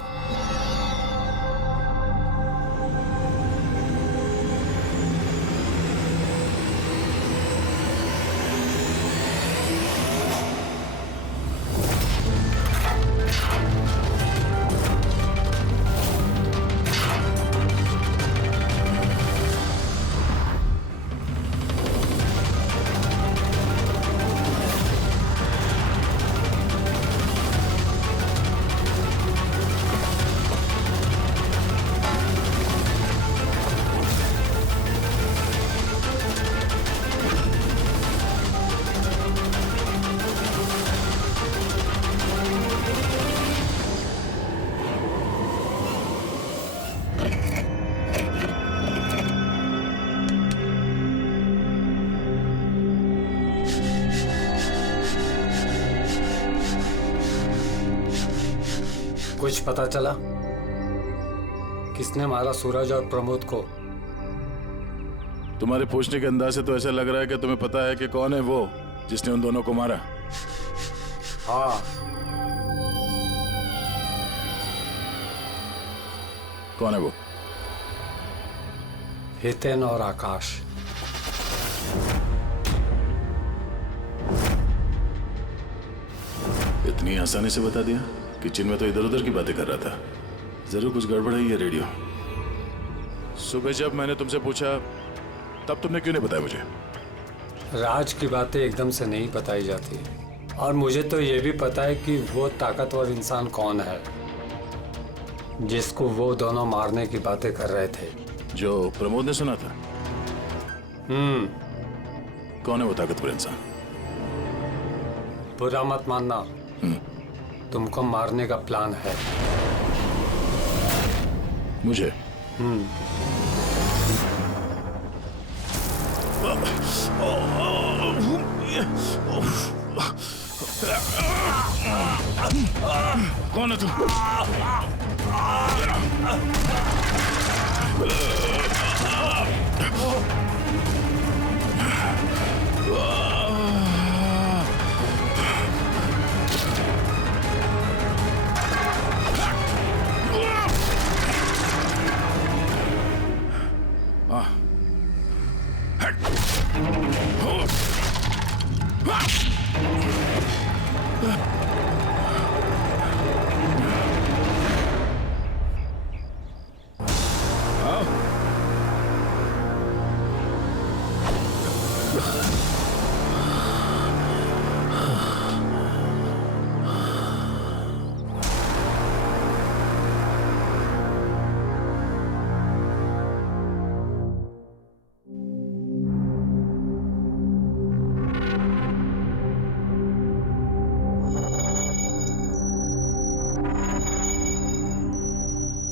कुछ पता चला किसने मारा सूरज और प्रमोद को? तुम्हारे पूछने के अंदाज से तो ऐसा लग रहा है कि तुम्हें पता है कि कौन है वो जिसने उन दोनों को मारा। हाँ। कौन है वो? हितेन और आकाश। इतनी आसानी से बता दिया? किचन में तो इधर उधर की बातें कर रहा था। जरूर कुछ गड़बड़ है ये रेडियो। सुबह जब मैंने तुमसे पूछा तब तुमने क्यों नहीं बताया मुझे? राज की बातें एकदम से नहीं बताई जाती, और मुझे तो ये भी पता है कि वो ताकतवर इंसान कौन है जिसको वो दोनों मारने की बातें कर रहे थे। जो प्रमोद ने सुना था? कौन है वो ताकतवर इंसान? बुरा मत मानना, तुमको मारने का प्लान है। मुझे? कौन है तू?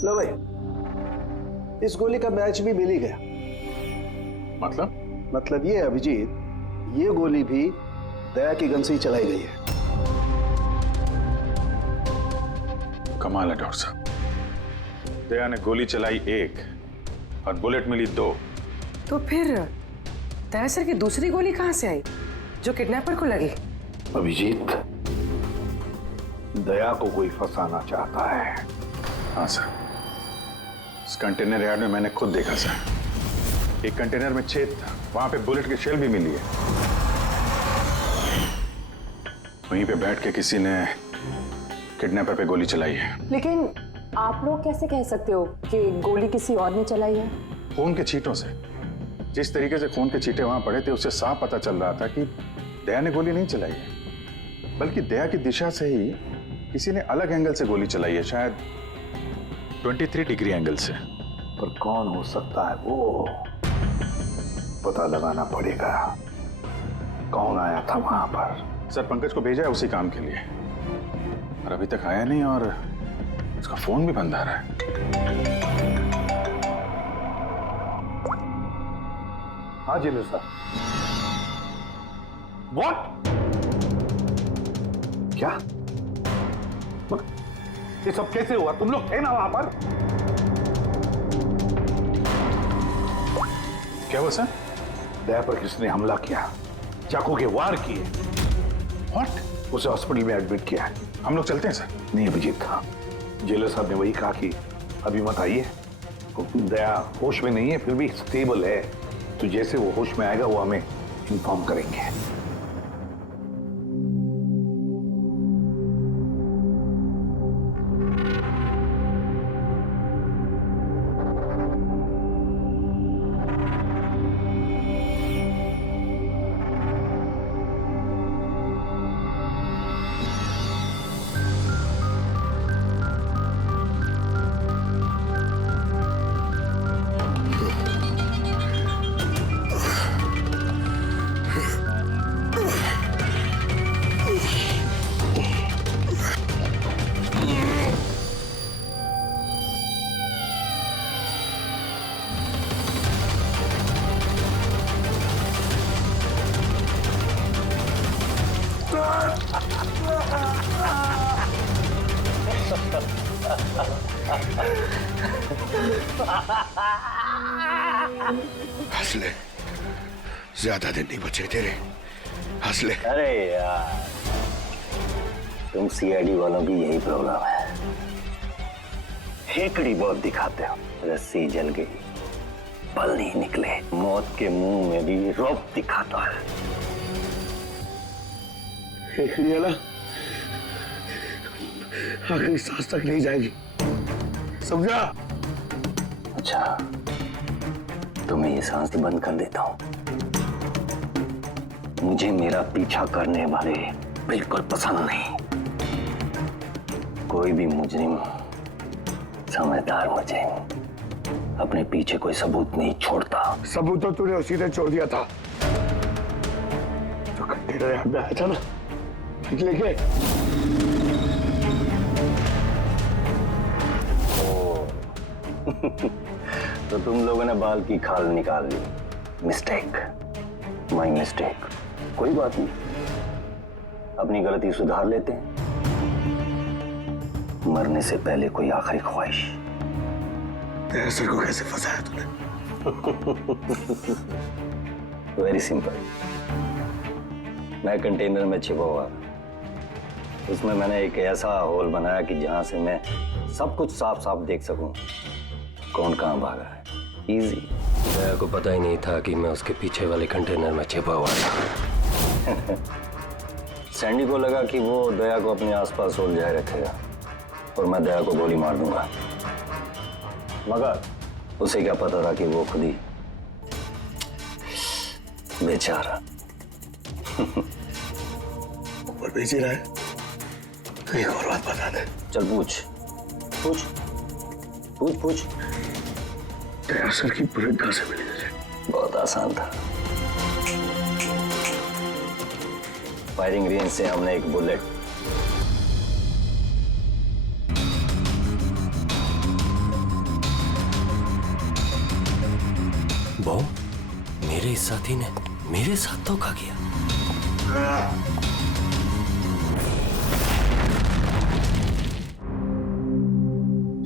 लो भाई, इस गोली का मैच भी मिल ही गया। मतलब ये अभिजीत, ये गोली भी दया की गन से ही चलाई गई है। कमाल है डॉक्टर साहब, दया ने गोली चलाई 1 और बुलेट मिली 2। तो फिर दया सर की दूसरी गोली कहाँ से आई जो किडनैपर को लगी? अभिजीत, दया को कोई फंसाना चाहता है। हाँ सर, इस कंटेनर यार्ड में मैंने खुद देखा सर। एक कंटेनर में छेद था, वहां पे बुलेट की शेल भी मिली है। वहीं पे बैठ के किसी ने किडनैपर पे गोली चलाई है। लेकिन आप लोग कैसे कह सकते हो कि गोली किसी और ने चलाई है? खून के छींटों से, जिस तरीके से खून के छींटे वहां पड़े थे उससे साफ पता चल रहा था कि दया ने गोली नहीं चलाई है, बल्कि दया की दिशा से ही किसी ने अलग एंगल से गोली चलाई है, शायद 23 डिग्री एंगल से। पर कौन हो सकता है वो पता लगाना पड़ेगा। कौन आया था वहां पर? सर, पंकज को भेजा है उसी काम के लिए, और अभी तक आया नहीं, और उसका फोन भी बंद आ रहा है। हाँ जी सर। व्हाट? क्या? ये सब कैसे हुआ? तुम लोग थे ना वहां पर? क्या हुआ सर? दया पर किसने हमला किया, चाकू के वार किए। व्हाट? उसे हॉस्पिटल में एडमिट किया है। हम लोग चलते हैं सर। नहीं अभिजीत, हाँ, जेलर साहब ने वही कहा कि अभी मत आइए। दया होश में नहीं है, फिर भी स्टेबल है, तो जैसे वो होश में आएगा वो हमें इन्फॉर्म करेंगे। हंस ले, ज्यादा दिन नहीं बचे तेरे, हंस ले। अरे यार, तुम सीआईडी वालों की यही प्रॉब्लम है, हेकड़ी बहुत दिखाते हो। रस्सी जल गई, पल नहीं निकले, मौत के मुंह में भी रौब दिखाता है। हेकड़ी वाला आखिरी सांस तक नहीं जाएगी, समझा? अच्छा, तो मैं ये सांस बंद कर देता हूं। मुझे मेरा पीछा करने वाले बिल्कुल पसंद नहीं। कोई भी मुजरिम, समझदार मुजरिम अपने पीछे कोई सबूत नहीं छोड़ता। सबूत तो तूने उसी ने छोड़ दिया था जो कंटेनर यहाँ पे आया था ना, लेके। तो तुम लोगों ने बाल की खाल निकाल ली। Mistake, my mistake. कोई बात नहीं, अपनी गलती सुधार लेते हैं। मरने से पहले कोई आखिरी ख्वाहिश। तेरे सर को कैसे फंसाया तूने? Very simple. मैं कंटेनर में छिपा हुआ, उसमें मैंने एक ऐसा होल बनाया कि जहां से मैं सब कुछ साफ साफ देख सकूं, कौन कहां भागा है। इजी। दया को पता ही नहीं था कि मैं उसके पीछे वाले कंटेनर में छिपा हुआ था। सैंडी को लगा कि वो दया को अपने आसपास उलझाए रखेगा और मैं दया को गोली मार दूंगा, मगर उसे क्या पता था कि वो खुद ही बेचारा ऊपर भेज रहा है। तो एक और बात बता दे। चल पूछ पूछ पूछ पूछ। दया सर की बुलेट कहां से मिली तुझे? बहुत आसान था। फायरिंग रेंज से हमने एक बुलेट बॉम्ब मेरे इस साथी ने मेरे साथ धोखा किया।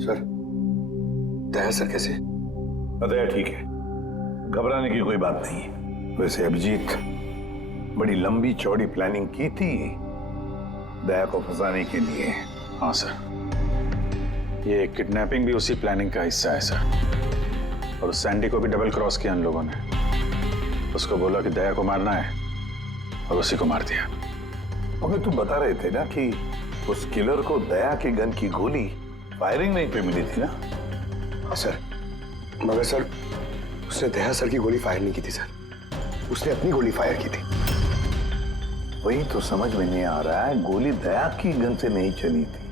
सर, दया सर कैसे? दया ठीक है, घबराने की कोई बात नहीं है। वैसे अभिजीत बड़ी लंबी चौड़ी प्लानिंग की थी दया को फंसाने के लिए। हाँ सर, ये किडनैपिंग भी उसी प्लानिंग का हिस्सा है सर। और सैंडी को भी डबल क्रॉस किया उन लोगों ने। उसको बोला कि दया को मारना है और उसी को मार दिया। हमें तुम बता रहे थे ना कि उस किलर को दया के गन की गोली फायरिंग नहीं पे मिली थी ना? हाँ सर, मगर सर उसने दया सर की गोली फायर नहीं की थी सर, उसने अपनी गोली फायर की थी। वही तो समझ में नहीं आ रहा है, गोली दया की गन से नहीं चली थी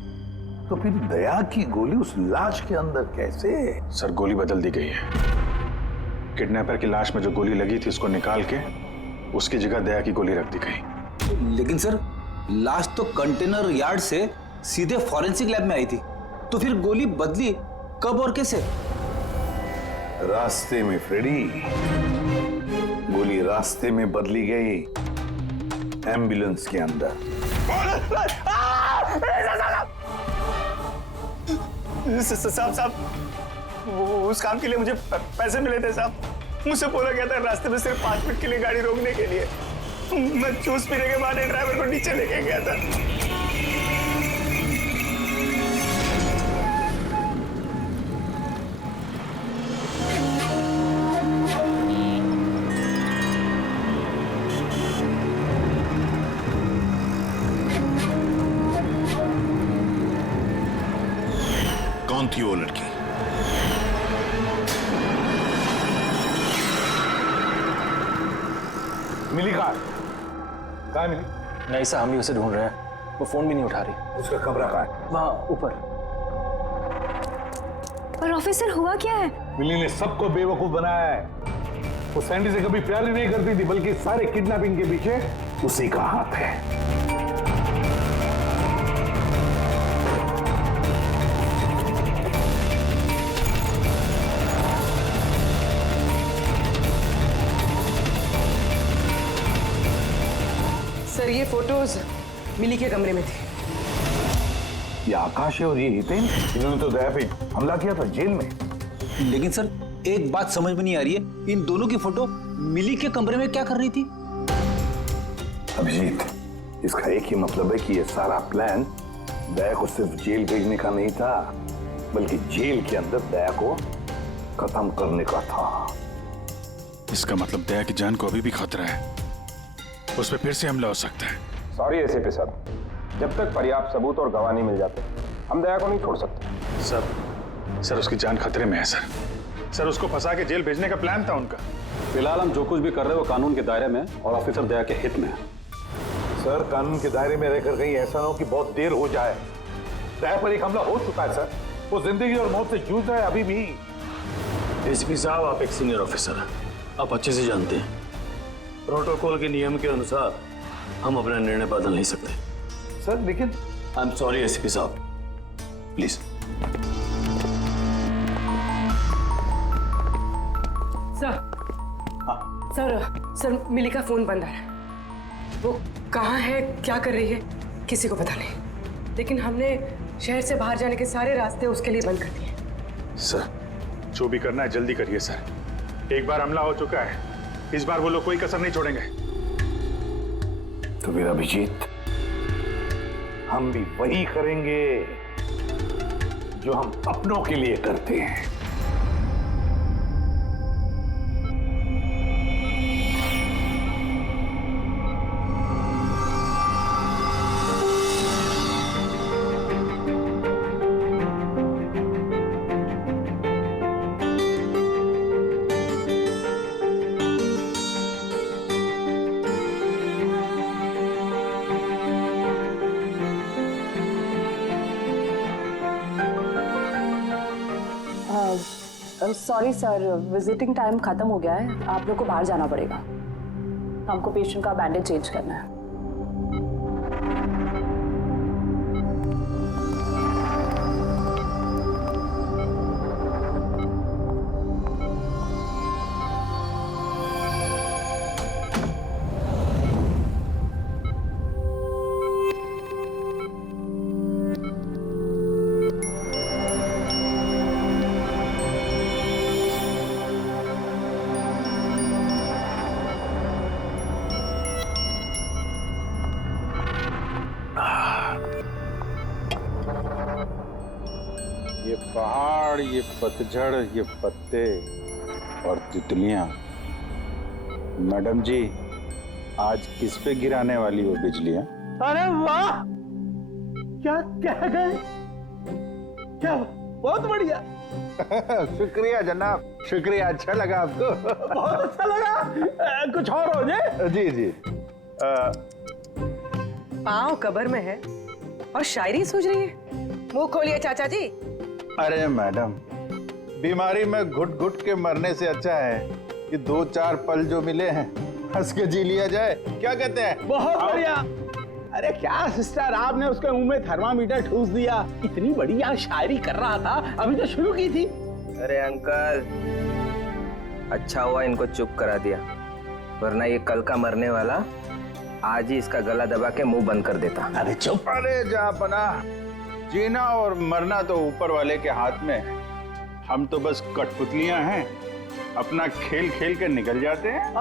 तो फिर दया की गोली उस लाश के अंदर कैसे? सर गोली बदल दी गई है। किडनैपर की लाश में जो गोली लगी थी उसको निकाल के उसकी जगह दया की गोली रख दी गई। लेकिन सर लाश तो कंटेनर यार्ड से सीधे फॉरेंसिक लैब में आई थी, तो फिर गोली बदली कब और कैसे? रास्ते में फ्रेडी, गोली रास्ते में बदली गई, एम्बुलेंस के अंदर। साहब उस काम के लिए मुझे पैसे मिले थे साहब। मुझसे बोला गया था रास्ते में सिर्फ 5 मिनट के लिए गाड़ी रोकने के लिए। मैं जूस पीने के बाद ड्राइवर को नीचे लेके गया था। कौन थी वो लड़की? मिली कहाँ मिली? नहीं साहब, हम ही उसे ढूंढ रहे हैं, वो फोन भी नहीं उठा रही। उसका कमरा कहाँ है? वहाँ ऊपर। पर ऑफिसर हुआ क्या है? मिली ने सबको बेवकूफ बनाया है। वो सैंडी से कभी प्यार ही नहीं करती थी, बल्कि सारे किडनैपिंग के पीछे उसी का हाथ है। सर ये फोटोज मिली के कमरे में थी। ये आकाश है और ये हितेन, इन्होंने तो दया पे हमला किया था जेल में। लेकिन सर एक बात समझ में नहीं आ रही है, इन दोनों की फोटो मिली के कमरे में क्या कर रही थी? अभिजीत, इसका एक ही मतलब है कि ये सारा प्लान दया को सिर्फ जेल भेजने का नहीं था, बल्कि जेल के अंदर दया को खत्म करने का था। इसका मतलब दया की जान को अभी भी खतरा है, उस पर फिर से हमला हो सकता है। सॉरी एसीपी साहब, जब तक पर्याप्त सबूत और गवाह नहीं मिल जाते हम दया को नहीं छोड़ सकते। सर उसकी जान खतरे में है सर उसको फंसा के जेल भेजने का प्लान था उनका। फिलहाल हम जो कुछ भी कर रहे हैं वो कानून के दायरे में और ऑफिसर दया के हित में है। सर कानून के दायरे में रहकर कहीं ऐसा ना हो कि बहुत देर हो जाए। दया पर एक हमला हो चुका है सर, वो जिंदगी और मौत से जूझ रहा है अभी भी। एसीपी साहब, आप एक सीनियर ऑफिसर हैं, आप अच्छे से जानते हैं प्रोटोकॉल के नियम के अनुसार हम अपना निर्णय बदल नहीं सकते। सर लेकिन आई एम सॉरी एसीपी साहब, प्लीज। सर मिली का फोन बंद आ रहा है। वो कहाँ है, क्या कर रही है, किसी को पता नहीं। लेकिन हमने शहर से बाहर जाने के सारे रास्ते उसके लिए बंद कर दिए। सर जो भी करना है जल्दी करिए सर। एक बार हमला हो चुका है, इस बार वो लोग कोई कसर नहीं छोड़ेंगे। तो फिर अभिजीत, हम भी वही करेंगे जो हम अपनों के लिए करते हैं। सॉरी सर, विजिटिंग टाइम खत्म हो गया है, आप लोग को बाहर जाना पड़ेगा। हमको पेशेंट का बैंडेज चेंज करना है। पहाड़, ये पतझड़, ये पत्ते और तितलियां। मैडम जी, आज किस पे गिराने वाली हो बिजलियां? अरे वाह, क्या कह गए, क्या बहुत बढ़िया। शुक्रिया जनाब, शुक्रिया। अच्छा लगा आपको? बहुत अच्छा लगा। कुछ और हो जाए? जी जी। पाँव कब्र में है और शायरी सूझ रही है। मुंह खोलिए चाचा जी। अरे मैडम, बीमारी में घुट घुट के मरने से अच्छा है कि 2-4 पल जो मिले हैं हंस के जी लिया जाए। क्या कहते हैं? बहुत बढ़िया। अरे क्या सिस्टर, आपने उसके मुंह में थर्मामीटर ठूस दिया। इतनी बढ़िया शायरी कर रहा था, अभी तो शुरू की थी। अरे अंकल, अच्छा हुआ इनको चुप करा दिया, वरना ये कल का मरने वाला आज ही इसका गला दबा के मुंह बंद कर देता। अरे चुप। अरे जापना, जीना और मरना तो ऊपर वाले के हाथ में है। हम तो बस कठपुतलियां हैं, अपना खेल खेल के निकल जाते हैं।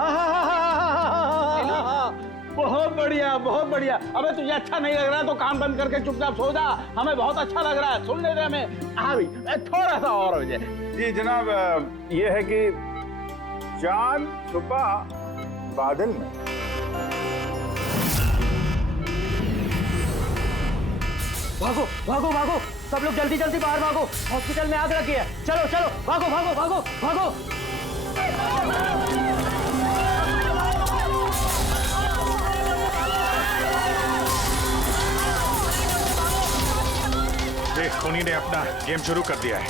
बहुत बढ़िया, बहुत बढ़िया। अबे तुझे अच्छा नहीं लग रहा तो काम बंद करके चुपचाप सो जा। हमें बहुत अच्छा लग रहा है, सुनने दे हमें। हाँ भाई, थोड़ा सा और हो जाए। जी जनाब, ये है कि चांद छुपा बादल में। भागो भागो भागो, सब लोग जल्दी जल्दी बाहर भागो, हॉस्पिटल में आग लगी है। चलो चलो, भागो भागो भागो भागो। देख, खूनी ने अपना गेम शुरू कर दिया है।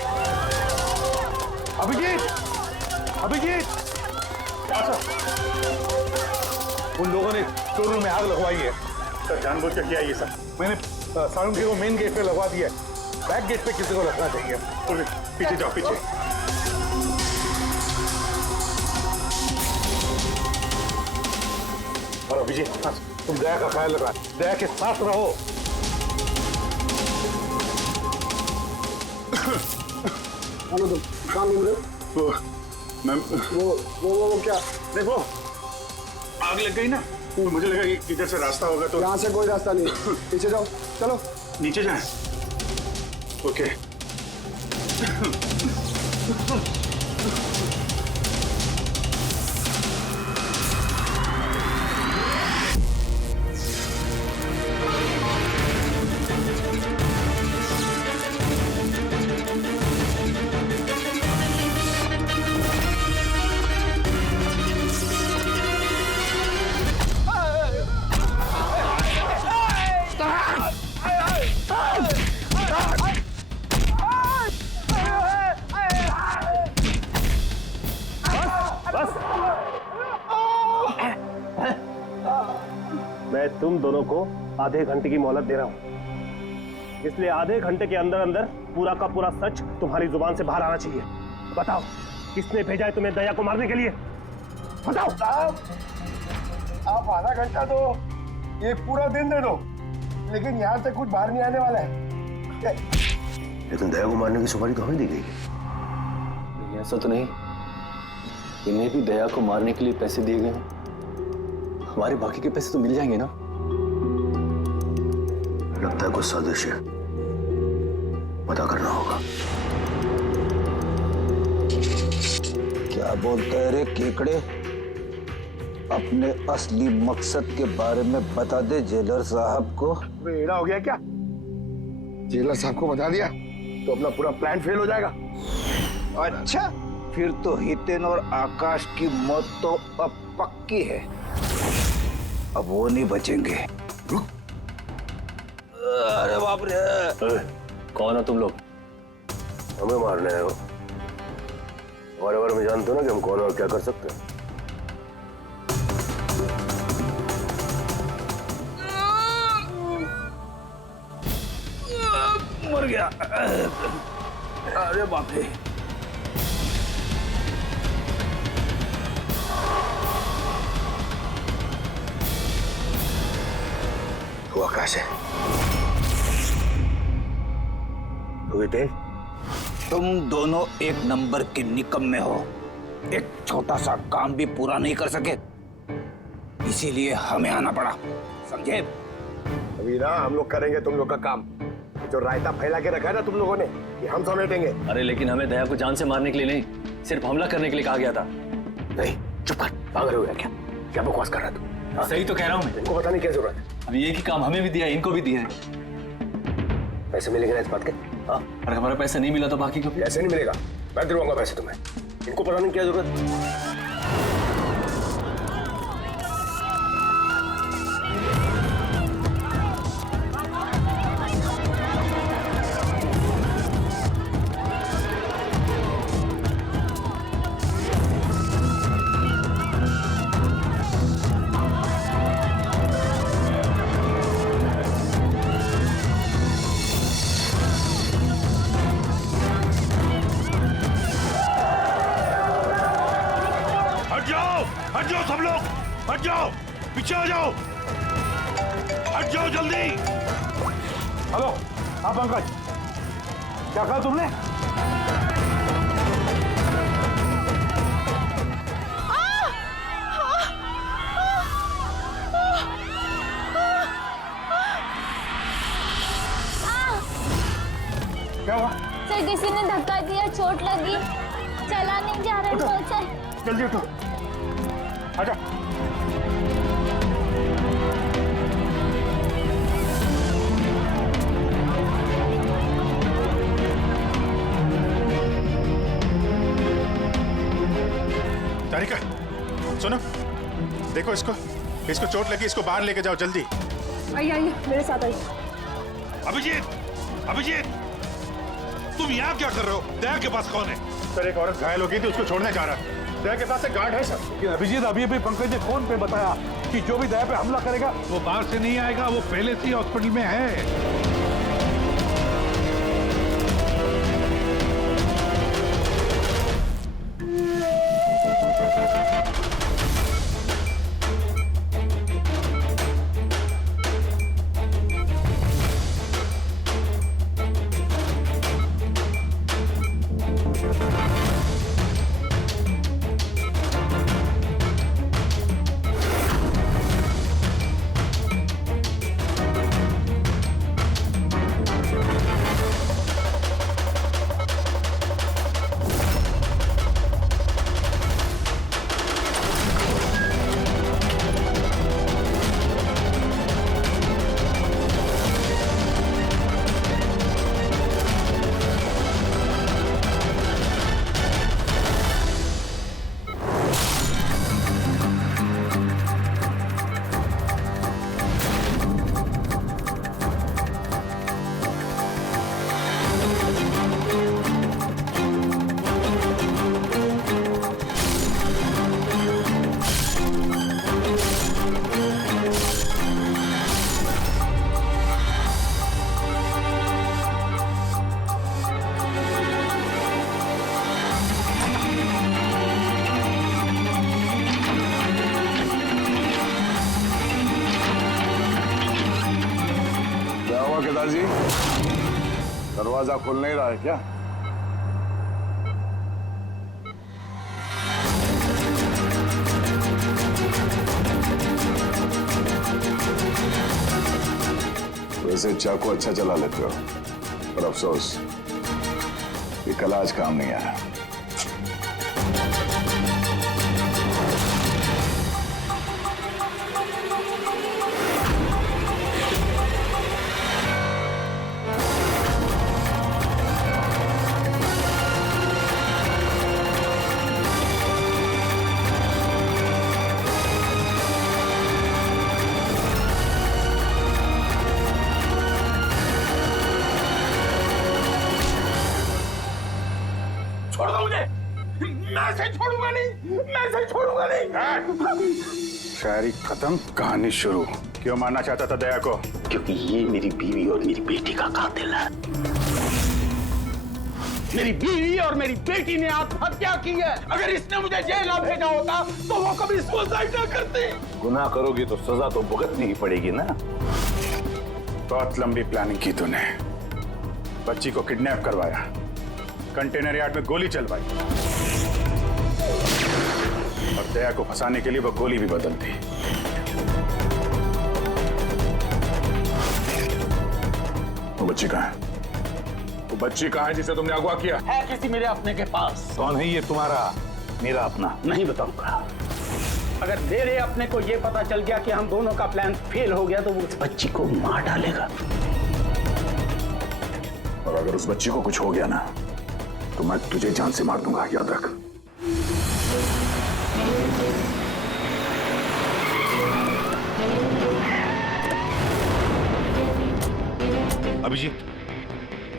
अभिजीत, अभिजीत, उन लोगों ने शोरूम में आग लगवाई है। सर, जानबूझ के किया ये सब। मैंने साउंड को मेन गेट पे लगवा दिया है। बैक गेट पे किसी को रखना चाहिए। पीछे जाओ, पीछे। और अभिजीत, तुम दया का ख्याल रखना, दया के साथ रहो। तुम काम घूम रहे हो? मैम, वो क्या? देखो, आग लग गई ना, तो मुझे लगा कि इधर से रास्ता होगा। तो यहाँ से कोई रास्ता नहीं, पीछे जाओ। चलो नीचे जाएं। ओके। मैं तुम दोनों को आधे घंटे की मोहलत दे रहा हूं, इसलिए आधे घंटे के अंदर अंदर पूरा का पूरा सच तुम्हारी जुबान से बाहर आना चाहिए। बताओ, किसने भेजा है तुम्हें दया को मारने के लिए? बताओ। आप आधा घंटा दो, एक पूरा दिन दे दो, लेकिन यहाँ से कुछ बाहर नहीं आने वाला है। लेकिन दया को मारने की सुपारी तो हमें दी गई। नहीं, ऐसा तो नहीं। इन्हें भी दया को मारने के लिए पैसे दिए गए हैं। हमारे बाकी के पैसे तो मिल जाएंगे ना? लगता है कुछ साजिश है, पता करना होगा। क्या बोलता है रे केकड़े? अपने असली मकसद के बारे में बता दे जेलर साहब को। बेड़ा हो गया क्या? जेलर साहब को बता दिया तो अपना पूरा प्लान फेल हो जाएगा। अच्छा, फिर तो हितेन और आकाश की मौत तो अब पक्की है। अब वो नहीं बचेंगे। अरे बाप रे! कौन हो तुम लोग? हमें मारने आए हो? हमारे बारे में जानते हो ना कि हम कौन और क्या कर सकते हैं। मर गया। अरे बाप रे! वो आकाश है। तुम दोनों एक नंबर के निकम्मे हो। एक छोटा सा काम भी पूरा नहीं कर सके, इसीलिए हमें आना पड़ा, समझे? अभी ना हम लोग करेंगे तुम लोग का काम। जो रायता फैला के रखा है ना तुम लोगों ने, कि हम समेटेंगे। अरे लेकिन हमें दया को जान से मारने के लिए नहीं, सिर्फ हमला करने के लिए कहा गया था। नहीं, चुप कर, पागल हो गया क्या? क्या बकवास कर रहा तू? सही तो कह रहा हूँ मैं। इनको बताने की क्या जरूरत है? अब ये की काम हमें भी दिया, इनको भी दिया है। पैसे मिलेंगे ना इस बात के? हाँ, अगर हमारा पैसा नहीं मिला तो बाकी को ऐसे नहीं मिलेगा। मैं दिलवाऊंगा पैसे तुम्हें। इनको बताने की क्या जरूरत? हट जाओ सब लोग, हट जाओ, पीछे आ जाओ, हट जाओ जल्दी। हेलो, हाँ पंकज, क्या कहा तुमने? क्या हुआ? सर किसी ने धक्का दिया, चोट लगी, चला नहीं जा रहा है सर। जल्दी उठो, आजा। तारिका, सुनो, देखो इसको चोट लगी, इसको बाहर लेके जाओ जल्दी। आइए आइए मेरे साथ आइए। अभिजीत, तुम यहाँ क्या कर रहे हो? दया के पास कौन है? सर एक औरत घायल हो गई थी, उसको छोड़ने जा रहा है। दया के पास एक गार्ड है सर। लेकिन अभिजीत, अभी पंकज ने फोन पे बताया कि जो भी दया पे हमला करेगा वो बाहर से नहीं आएगा, वो पहले से ही हॉस्पिटल में है। केदार जी, दरवाजा खुल नहीं रहा है क्या? वैसे चाकू अच्छा चला लेते हो, पर अफसोस ये कला आज काम नहीं आया। छोड़ दो मुझे, मैं से छोड़ूंगा नहीं, मैं से छोड़ूंगा नहीं। शायरी खत्म, कहानी शुरू। क्यों मारना चाहता था दया को? क्योंकि ये मेरी बीवी और मेरी बेटी का कातिल है। मेरी बीवी और मेरी बेटी ने आत्महत्या की है। अगर इसने मुझे जेल ना भेजा होता तो वो कभी सुसाइड ना करती। गुनाह करोगी तो सजा तो भुगतनी ही पड़ेगी ना। बहुत लंबी प्लानिंग की तूने। बच्ची को किडनैप करवाया, कंटेनर यार्ड में गोली चलवाई और दया को फंसाने के लिए वो गोली भी बदल दी। बच्ची कहाँ है? वो बच्ची कहाँ है जिसे तुमने अगवा किया? है किसी मेरे अपने के पास। कौन है ये तुम्हारा मेरा अपना? नहीं बताऊंगा। अगर मेरे अपने को ये पता चल गया कि हम दोनों का प्लान फेल हो गया तो वो उस बच्ची को मार डालेगा। और अगर उस बच्ची को कुछ हो गया ना तो मैं तुझे जान से मार दूंगा, याद रख। अभिजीत,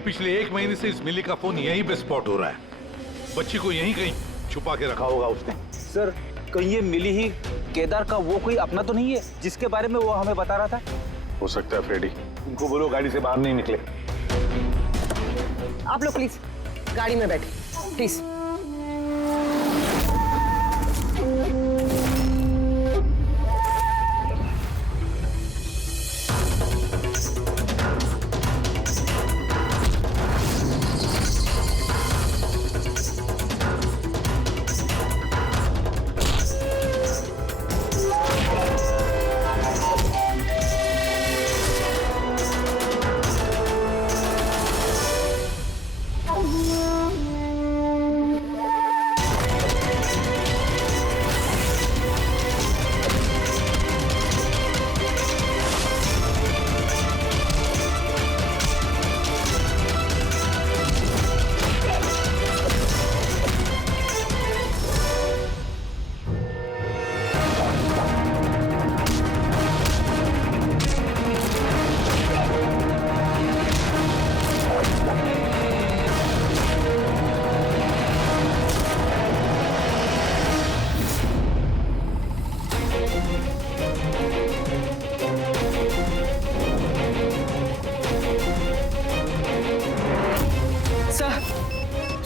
पिछले 1 महीने से इस मिली का फोन यहीं पे स्पॉट हो रहा है। बच्ची को यहीं कहीं छुपा के रखा होगा उसने। सर, कहीं ये मिली ही केदार का वो कोई अपना तो नहीं है जिसके बारे में वो हमें बता रहा था? हो सकता है फ्रेडी। उनको बोलो गाड़ी से बाहर नहीं निकले। आप लोग प्लीज गाड़ी में बैठे, प्लीज।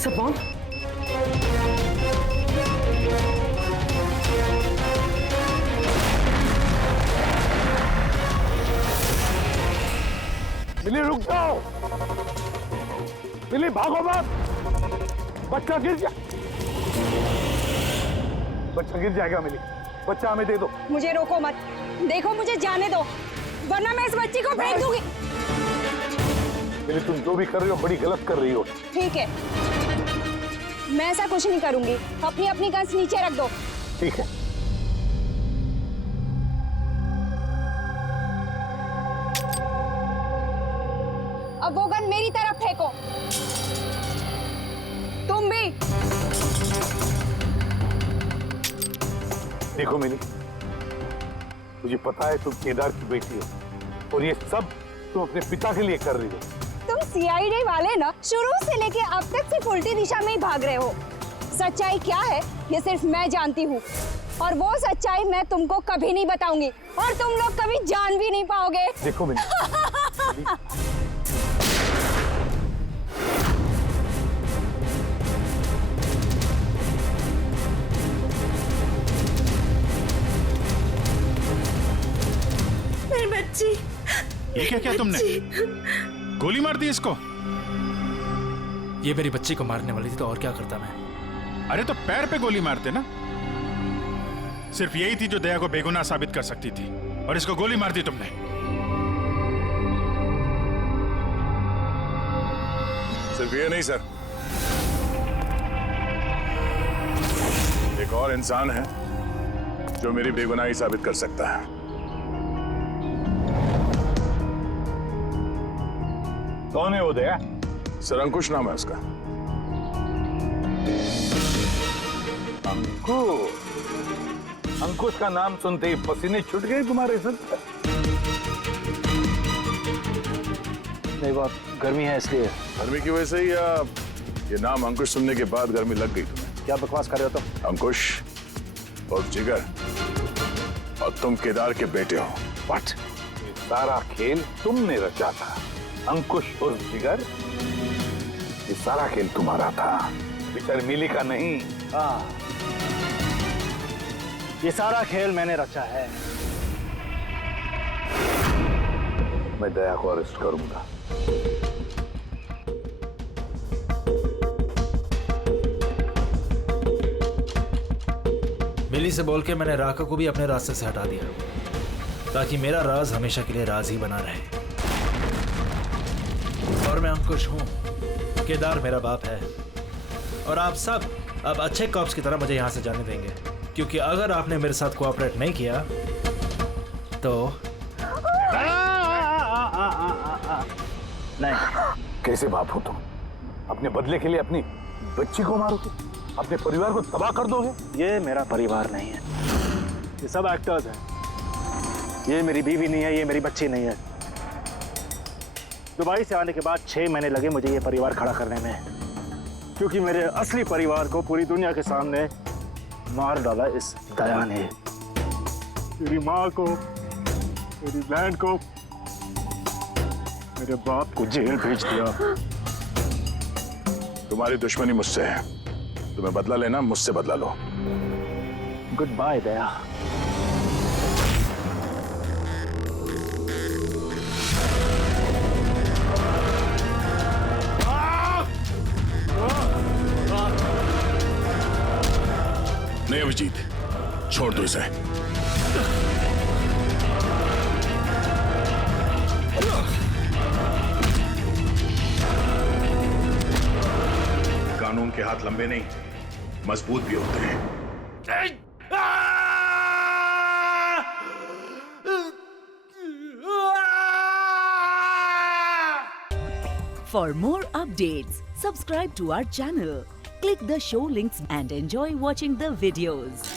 सब बॉन्ड? मिली रुक जाओ, मिली भागो मत, बच्चा गिर जा, बच्चा गिर जाएगा। मिली, बच्चा हमें दे दो। मुझे रोको मत, देखो मुझे जाने दो वरना मैं इस बच्ची को फेंक दूंगी। मिली, तुम जो भी कर रही हो बड़ी गलत कर रही हो। ठीक है, मैं ऐसा कुछ नहीं करूंगी। अपनी अपनी गन्स नीचे रख दो। ठीक है। अब वो गन मेरी तरफ फेंको। तुम भी। देखो मिली, मुझे पता है तुम केदार की बेटी हो और ये सब तुम अपने पिता के लिए कर रही हो। तुम सीआईडी वाले ना शुरू से लेके अब तक सिर्फ उल्टी दिशा में ही भाग रहे हो। सच्चाई क्या है ये सिर्फ मैं जानती हूँ और वो सच्चाई मैं तुमको कभी नहीं बताऊंगी और तुम लोग कभी जान भी नहीं पाओगे। देखो मिली, मेरी बच्ची। ये क्या किया तुमने? गोली मार दी इसको? ये मेरी बच्ची को मारने वाली थी तो और क्या करता मैं? अरे तो पैर पे गोली मारते ना। सिर्फ यही थी जो दया को बेगुनाह साबित कर सकती थी और इसको गोली मार दी तुमने। सिर्फ ये नहीं सर, एक और इंसान है जो मेरी बेगुनाही साबित कर सकता है। कौन है वो दया? सर अंकुश नाम है उसका। अंकुश का नाम सुनते ही पसीने छूट गए तुम्हारे सर? नहीं, बहुत गर्मी है इसलिए। गर्मी की वजह से या ये नाम अंकुश सुनने के बाद गर्मी लग गई तुम्हें? क्या बकवास कर रहे हो तुम? अंकुश और जिगर और तुम केदार के बेटे हो। व्हाट? ये सारा खेल तुमने रचा था। अंकुश और जिगर, ये सारा खेल तुम्हारा था, बेचारी मिली का नहीं। हाँ, ये सारा खेल मैंने रचा है। मैं दया को अरेस्ट करूंगा। मिली से बोल के मैंने राका को भी अपने रास्ते से हटा दिया ताकि मेरा राज हमेशा के लिए राज ही बना रहे। और मैं अंकुश हूँ। केदार मेरा बाप है और आप सब अब अच्छे कॉप्स की तरह मुझे यहाँ से जाने देंगे, क्योंकि अगर आपने मेरे साथ कोऑपरेट नहीं किया तो नहीं। कैसे बाप हो तुम? अपने बदले के लिए अपनी बच्ची को मारोगे, अपने परिवार को तबाह कर दोगे? ये मेरा परिवार नहीं है, ये सब एक्टर्स हैं। ये मेरी बीवी नहीं है, ये मेरी बच्ची नहीं है। दुबई से आने के बाद 6 महीने लगे मुझे ये परिवार खड़ा करने में, क्योंकि मेरे असली परिवार को पूरी दुनिया के सामने मार डाला इस दया ने। मेरी माँ को, मेरी बहन को, मेरे बाप को जेल भेज दिया। तुम्हारी दुश्मनी मुझसे है, तुम्हें बदला लेना, मुझसे बदला लो। गुड बाय दया। नहीं अभिजीत, छोड़ दो इसे। कानून के हाथ लंबे नहीं, मजबूत भी होते हैं। For more updates, subscribe to our channel, click the show links and enjoy watching the videos.